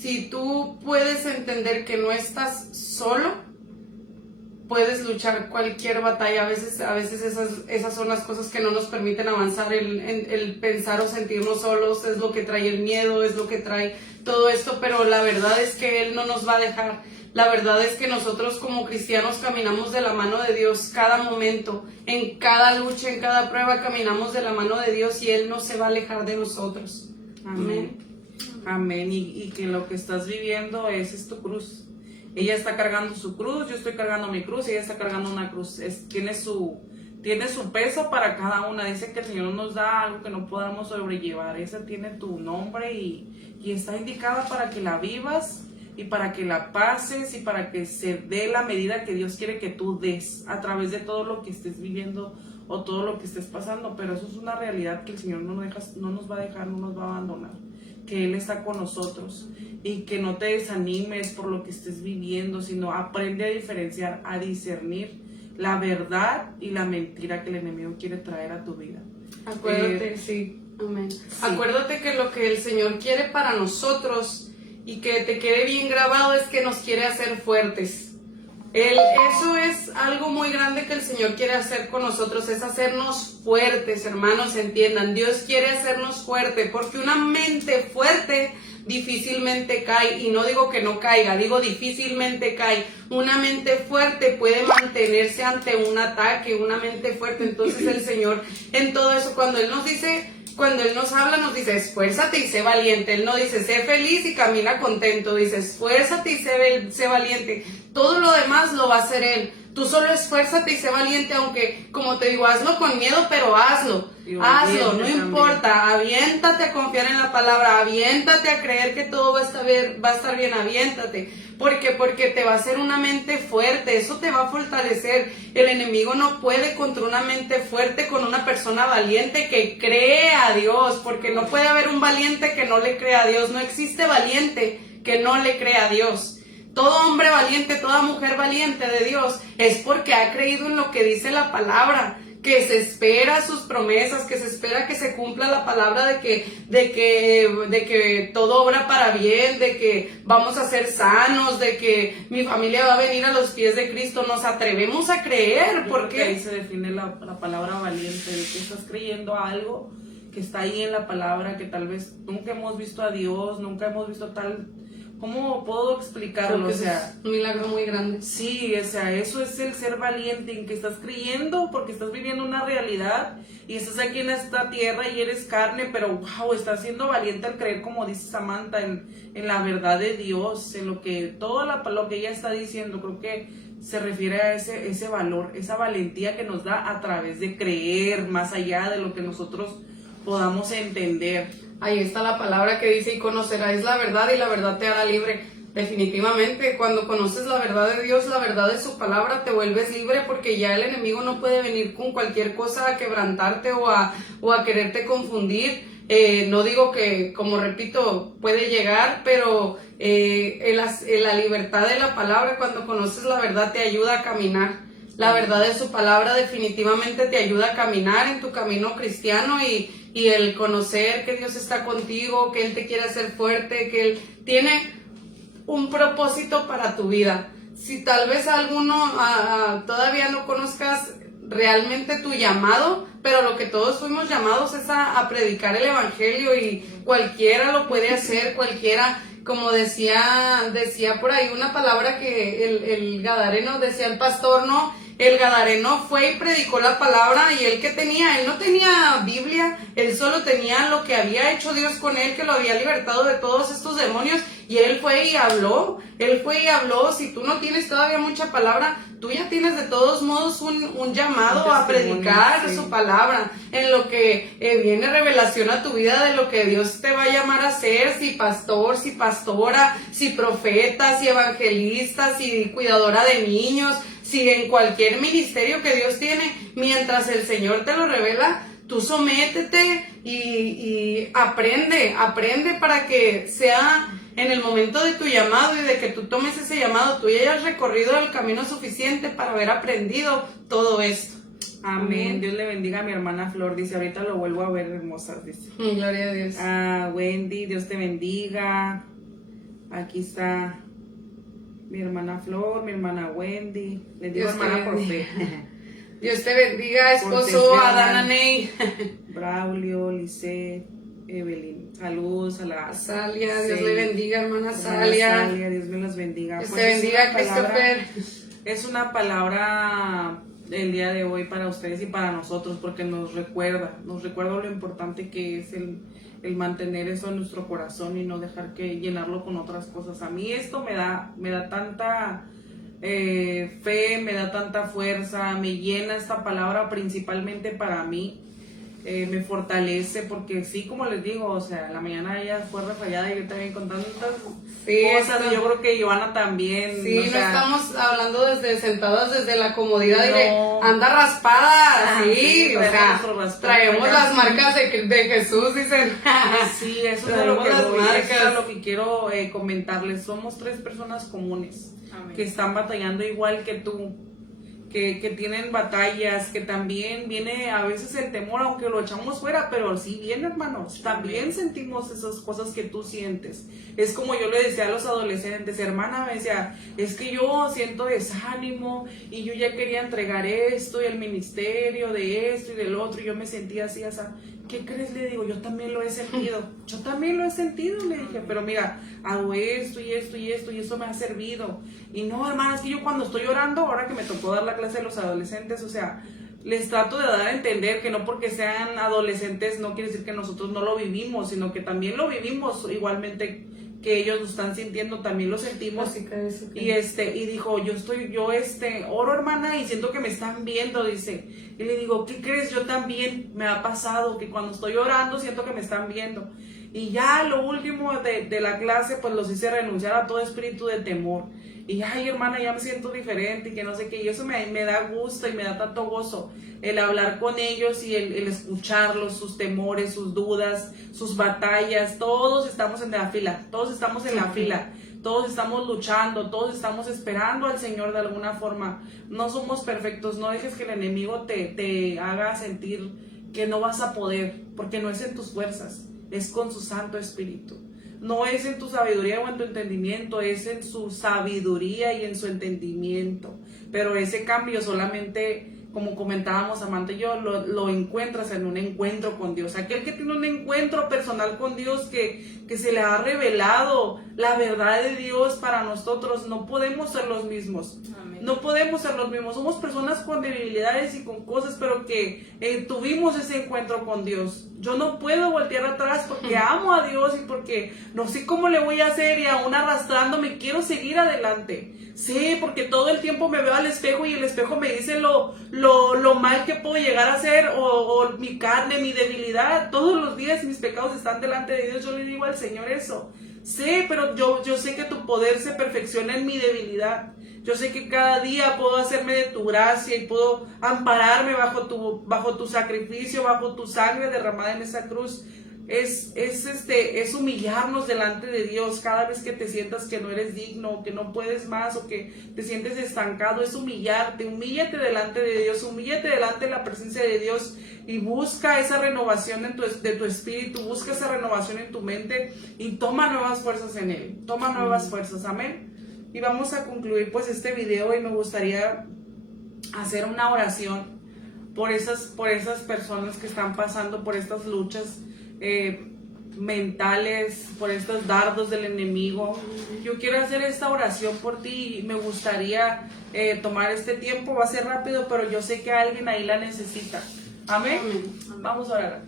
si tú puedes entender que no estás solo, puedes luchar cualquier batalla. A veces esas son las cosas que no nos permiten avanzar, el pensar o sentirnos solos, es lo que trae el miedo, es lo que trae todo esto, pero la verdad es que Él no nos va a dejar. La verdad es que nosotros como cristianos caminamos de la mano de Dios cada momento, en cada lucha, en cada prueba caminamos de la mano de Dios, y Él no se va a alejar de nosotros. Amén. Amén. Y que lo que estás viviendo es tu cruz. Ella está cargando su cruz, yo estoy cargando mi cruz, ella está cargando una cruz. Tiene su peso para cada una. Dice que el Señor nos da algo que no podamos sobrellevar. Esa tiene tu nombre y está indicada para que la vivas y para que la pases y para que se dé la medida que Dios quiere que tú des a través de todo lo que estés viviendo o todo lo que estés pasando. Pero eso es una realidad que el Señor no nos va a dejar, no nos va a abandonar, que Él está con nosotros, y que no te desanimes por lo que estés viviendo, sino aprende a diferenciar, a discernir la verdad y la mentira que el enemigo quiere traer a tu vida. Acuérdate, sí, amén. Sí. Acuérdate que lo que el Señor quiere para nosotros, y que te quede bien grabado, es que nos quiere hacer fuertes. Eso es algo muy grande que el Señor quiere hacer con nosotros, es hacernos fuertes, hermanos, entiendan. Dios quiere hacernos fuertes, porque una mente fuerte difícilmente cae, y no digo que no caiga, digo difícilmente cae. Una mente fuerte puede mantenerse ante un ataque, una mente fuerte. Entonces el Señor en todo eso, cuando Él nos habla, nos dice esfuérzate y sé valiente. Él no dice sé feliz y camina contento, dice esfuérzate y sé valiente. Todo lo demás lo va a hacer Él. Tú solo esfuérzate y sé valiente, aunque, como te digo, hazlo con miedo, pero hazlo, no importa, aviéntate a confiar en la palabra, aviéntate a creer que todo va a estar bien, aviéntate, porque te va a hacer una mente fuerte, eso te va a fortalecer. El enemigo no puede contra una mente fuerte, con una persona valiente que cree a Dios, porque no puede haber un valiente que no le crea a Dios, no existe valiente que no le crea a Dios. Todo hombre valiente, toda mujer valiente de Dios es porque ha creído en lo que dice la palabra, que se espera sus promesas, que se espera que se cumpla la palabra de que todo obra para bien, de que vamos a ser sanos, de que mi familia va a venir a los pies de Cristo. Nos atrevemos a creer, porque ahí se define la palabra valiente, de que estás creyendo algo que está ahí en la palabra, que tal vez nunca hemos visto a Dios, nunca hemos visto tal ¿cómo puedo Creo explicarlo? que O sea, es un milagro muy grande. sí, o sea, eso es el ser valiente, en que estás creyendo porque estás viviendo una realidad y estás aquí en esta tierra y eres carne, pero wow, estás siendo valiente al creer, como dice Samantha, en la verdad de Dios, en lo que lo que ella está diciendo. Creo que se refiere a ese valor, esa valentía que nos da a través de creer más allá de lo que nosotros podamos entender. Ahí está la palabra que dice: y conocerás la verdad y la verdad te hará libre. Definitivamente, cuando conoces la verdad de Dios, la verdad de su palabra, te vuelves libre, porque ya el enemigo no puede venir con cualquier cosa a quebrantarte o a quererte confundir. No digo que, como repito, puede llegar, pero la libertad de la palabra, cuando conoces la verdad, te ayuda a caminar. La verdad de su palabra definitivamente te ayuda a caminar en tu camino cristiano, y el conocer que Dios está contigo, que Él te quiere hacer fuerte, que Él tiene un propósito para tu vida. Si tal vez alguno todavía no conozcas realmente tu llamado, pero lo que todos fuimos llamados es a predicar el evangelio, y cualquiera lo puede hacer, cualquiera. Como decía por ahí una palabra que el gadareno, decía el pastor, ¿no? El gadareno fue y predicó la palabra, y él no tenía Biblia, él solo tenía lo que había hecho Dios con él, que lo había libertado de todos estos demonios, y él fue y habló. Si tú no tienes todavía mucha palabra, tú ya tienes de todos modos un llamado a predicar su palabra, en lo que viene revelación a tu vida de lo que Dios te va a llamar a ser, si pastor, si pastora, si profeta, si evangelista, si cuidadora de niños, si en cualquier ministerio que Dios tiene. Mientras el Señor te lo revela, tú sométete y aprende para que sea en el momento de tu llamado y de que tú tomes ese llamado, tú ya hayas recorrido el camino suficiente para haber aprendido todo esto. Amén. Dios le bendiga a mi hermana Flor. Dice, ahorita lo vuelvo a ver, hermosa. Dice. Gloria a Dios. Wendy, Dios te bendiga. Aquí está mi hermana Flor, mi hermana Wendy. Le digo Dios hermana por fe. Dios te bendiga, esposo Cortés, Adana Ney. Braulio, Lisette, Evelyn. Saludos a la Salia, Dios Sí. le bendiga, hermana Hermana Salia. Dios me los bendiga. Dios Pues te es bendiga, una palabra- Christopher. Es una palabra el día de hoy para ustedes y para nosotros, porque nos recuerda lo importante que es el mantener eso en nuestro corazón y no dejar que llenarlo con otras cosas. A mí esto me da tanta fe, me da tanta fuerza, me llena esta palabra principalmente para mí. Me fortalece, porque sí, como les digo, o sea, la mañana ella fue refallada y yo también con tantas cosas, y yo creo que Joana también. Sí, o no sea, estamos hablando sentadas desde la comodidad y de No. anda raspada, sí, o traemos sea, nuestro raspón traemos acá, las sí. marcas de Jesús, dicen. Sí, eso es a lo Traemos que las voy, marcas. eso es a lo que quiero comentarles. Somos 3 personas comunes Amén. que están batallando igual que tú, que tienen batallas, que también viene a veces el temor, aunque lo echamos fuera, pero sí viene, hermanos, también sentimos esas cosas que tú sientes. Es como yo le decía a los adolescentes, hermana, me decía, es que yo siento desánimo y yo ya quería entregar esto y el ministerio de esto y del otro, y yo me sentía así, o sea, ¿qué crees? Le digo, yo también lo he sentido, le dije, pero mira, hago esto y esto y esto y eso me ha servido. Y no, hermana, es que yo cuando estoy orando, ahora que me tocó dar la clase de los adolescentes, o sea, les trato de dar a entender que no porque sean adolescentes no quiere decir que nosotros no lo vivimos, sino que también lo vivimos igualmente que ellos lo están sintiendo, también lo sentimos. Y dijo, yo oro, hermana, y siento que me están viendo, dice. Y le digo, ¿qué crees? Yo también me ha pasado que cuando estoy orando siento que me están viendo. Y ya lo último de la clase, pues los hice renunciar a todo espíritu de temor. Y ay, hermana, ya me siento diferente y que no sé qué. Y eso me da gusto y me da tanto gozo el hablar con ellos y el escucharlos, sus temores, sus dudas, sus batallas. Todos estamos en la fila, todos estamos en la fila. Todos estamos luchando, todos estamos esperando al Señor de alguna forma. No somos perfectos, no dejes que el enemigo te haga sentir que no vas a poder, porque no es en tus fuerzas, es con su Santo Espíritu. No es en tu sabiduría o en tu entendimiento, es en su sabiduría y en su entendimiento. Pero ese cambio solamente, como comentábamos Samantha y yo, lo encuentras en un encuentro con Dios. Aquel que tiene un encuentro personal con Dios, que se le ha revelado la verdad de Dios para nosotros, no podemos ser los mismos. Amén. No podemos ser los mismos. Somos personas con debilidades y con cosas, pero que tuvimos ese encuentro con Dios. Yo no puedo voltear atrás porque amo a Dios y porque no sé cómo le voy a hacer, y aún arrastrándome quiero seguir adelante. Sí, porque todo el tiempo me veo al espejo y el espejo me dice lo mal que puedo llegar a ser, o mi carne, mi debilidad. Todos los días mis pecados están delante de Dios. Yo le digo al Señor eso. Sí, pero yo sé que tu poder se perfecciona en mi debilidad. Yo sé que cada día puedo hacerme de tu gracia y puedo ampararme bajo tu sacrificio, bajo tu sangre derramada en esa cruz. Es humillarnos delante de Dios cada vez que te sientas que no eres digno, que no puedes más, o que te sientes estancado. Es humillarte. Humíllate delante de Dios, humíllate delante de la presencia de Dios y busca esa renovación de tu espíritu, busca esa renovación en tu mente y toma nuevas fuerzas en Él. Toma nuevas fuerzas, amén. Y vamos a concluir pues este video, y me gustaría hacer una oración por esas personas que están pasando por estas luchas mentales, por estos dardos del enemigo. Yo quiero hacer esta oración por ti y me gustaría tomar este tiempo. Va a ser rápido, pero yo sé que alguien ahí la necesita. Amén. Vamos a orar.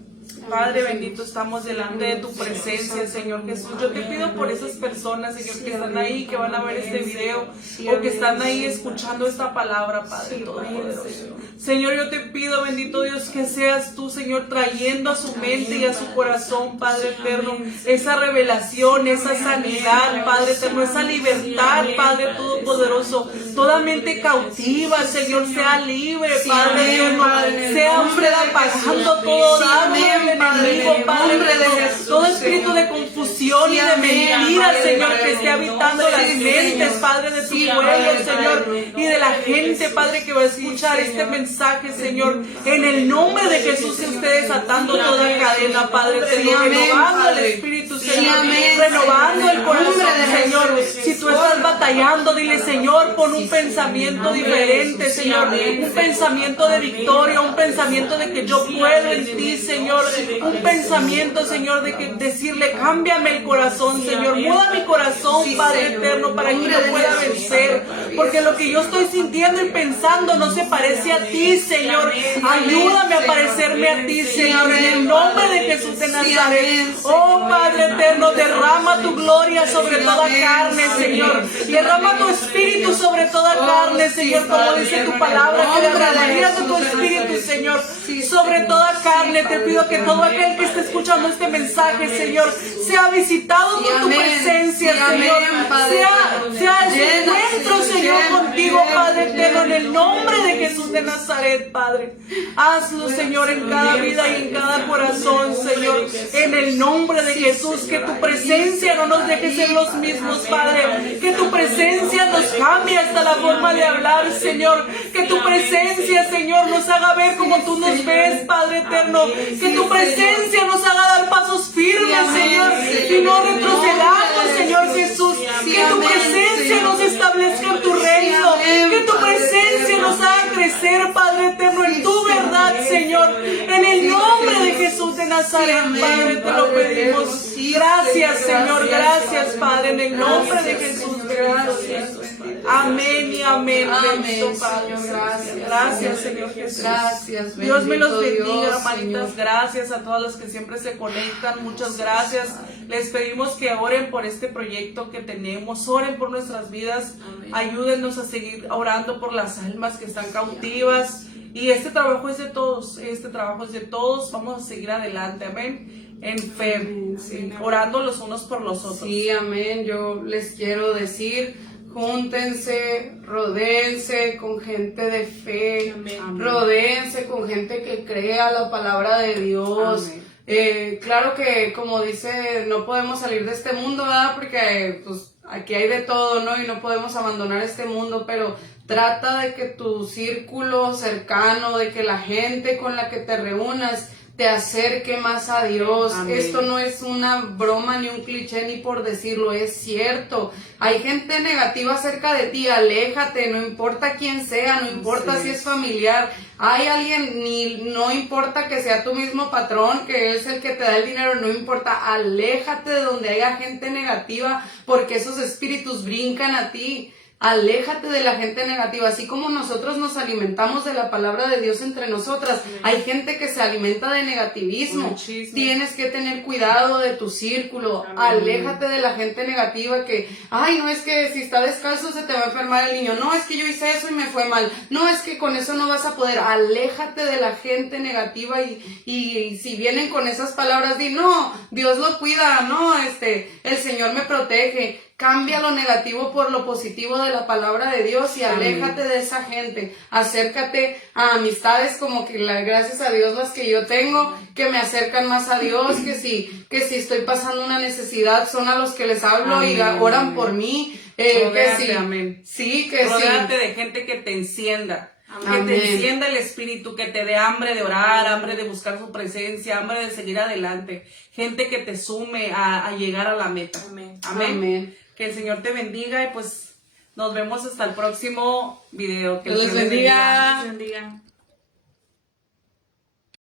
Padre bendito, estamos delante de tu presencia, Señor Jesús. Yo te pido por esas personas, Señor, que están ahí, que van a ver este video, o que están ahí escuchando esta palabra, Padre Todopoderoso. Señor, yo te pido, bendito Dios, que seas tú, Señor, trayendo a su mente y a su corazón, Padre eterno, esa revelación, esa sanidad, Padre eterno, esa libertad, Padre Todopoderoso. Toda mente cautiva, Señor, sea libre, Padre eterno, sea apagando todo daño del enemigo, Padre eterno, todo espíritu de confusión y de mentira, Señor, que esté habitando las mentes, Padre, de tu pueblo, Señor, y de la gente, Padre, que va a escuchar este mensaje, Señor. En el nombre de Jesús se esté desatando toda cadena, Padre eterno, renovando el espíritu, Señor, renovando el corazón, Señor. Si tú estás batallando, dile, Señor, pon un pensamiento diferente, Señor, un pensamiento de victoria, un pensamiento de que yo puedo en ti, Señor, un pensamiento, Señor, de que decirle, cámbiame el corazón, Señor, muda mi corazón, Padre eterno, para que yo pueda vencer, porque lo que yo estoy sintiendo y pensando no se parece a ti, Señor. Ayúdame a parecerme a ti, Señor, en el nombre de Jesús de Nazaret. Oh Padre eterno, derrama tu gloria sobre toda carne, Señor, derrama tu espíritu sobre toda carne, Señor, como dice tu palabra, que derramarías tu espíritu, Señor, sobre toda carne. Te pido que todo aquel que esté escuchando este mensaje, Señor, sea visitado por tu presencia, Señor, sea ese encuentro, Señor, contigo, Padre eterno, en el nombre de Jesús de Nazaret, Padre. Hazlo, Señor, en cada vida y en cada corazón, Señor, en el nombre de Jesús. Que tu presencia no nos deje ser los mismos, Padre, que tu presencia nos cambie hasta la forma de hablar, Señor, que tu presencia, Señor, nos haga ver como tú nos ves, Padre eterno, que tu presencia nos haga dar pasos firmes, Señor, y no retrocedamos, Señor Jesús, que tu presencia nos establezca en tu reino, que tu presencia nos haga crecer, Padre eterno, en tu verdad, Señor, en el nombre de Jesús de Nazaret, Padre, te lo pedimos. Gracias, Señor, gracias, Padre, en el nombre de Jesús. Gracias. Amén y amén. Bendito Padre, gracias, Señor Jesús. Gracias, Dios me los bendiga, Dios, hermanitas. Señor. Gracias a todos los que siempre se conectan. Muchas gracias. Les pedimos que oren por este proyecto que tenemos. Oren por nuestras vidas. Amén. Ayúdennos a seguir orando por las almas que están cautivas. Y este trabajo es de todos. Este trabajo es de todos. Vamos a seguir adelante. Amén. En fe. Amén, sí. Orando los unos por los otros. Sí, amén. Yo les quiero decir, júntense, rodéense con gente de fe, Amén. rodéense con gente que crea la palabra de Dios. Amén. Claro que, como dice, no podemos salir de este mundo, ¿verdad? Porque pues aquí hay de todo, ¿no? Y no podemos abandonar este mundo, pero trata de que tu círculo cercano, de que la gente con la que te reúnas te acerque más a Dios. Amén. Esto no es una broma ni un cliché ni por decirlo, es cierto. Hay gente negativa cerca de ti, aléjate, no importa quién sea, no importa Sí. si es familiar. Hay alguien, no importa que sea tu mismo patrón, que es el que te da el dinero, no importa, aléjate de donde haya gente negativa, porque esos espíritus brincan a ti. Aléjate de la gente negativa, así como nosotros nos alimentamos de la palabra de Dios entre nosotras. Hay gente que se alimenta de negativismo. Muchísimo. Tienes que tener cuidado de tu círculo. Amén. Aléjate de la gente negativa que, ay, no es que si está descalzo se te va a enfermar el niño. No, es que yo hice eso y me fue mal. No, es que con eso no vas a poder. Aléjate de la gente negativa y si vienen con esas palabras, di, no, Dios lo cuida, no, el Señor me protege. Cambia lo negativo por lo positivo de la palabra de Dios y aléjate de esa gente. Acércate a amistades como que gracias a Dios las que yo tengo, que me acercan más a Dios, que si estoy pasando una necesidad son a los que les hablo. Amén, y oran amén. por mí. Rodéate, Que sí, amén. sí, que Rodéate sí. de gente que te encienda. Amén. Que te encienda el espíritu, que te dé hambre de orar, hambre de buscar su presencia, hambre de seguir adelante. Gente que te sume a llegar a la meta. Amén. Amén. Amén. Que el Señor te bendiga y pues nos vemos hasta el próximo video. Que el Dios les Señor les bendiga. Dios bendiga.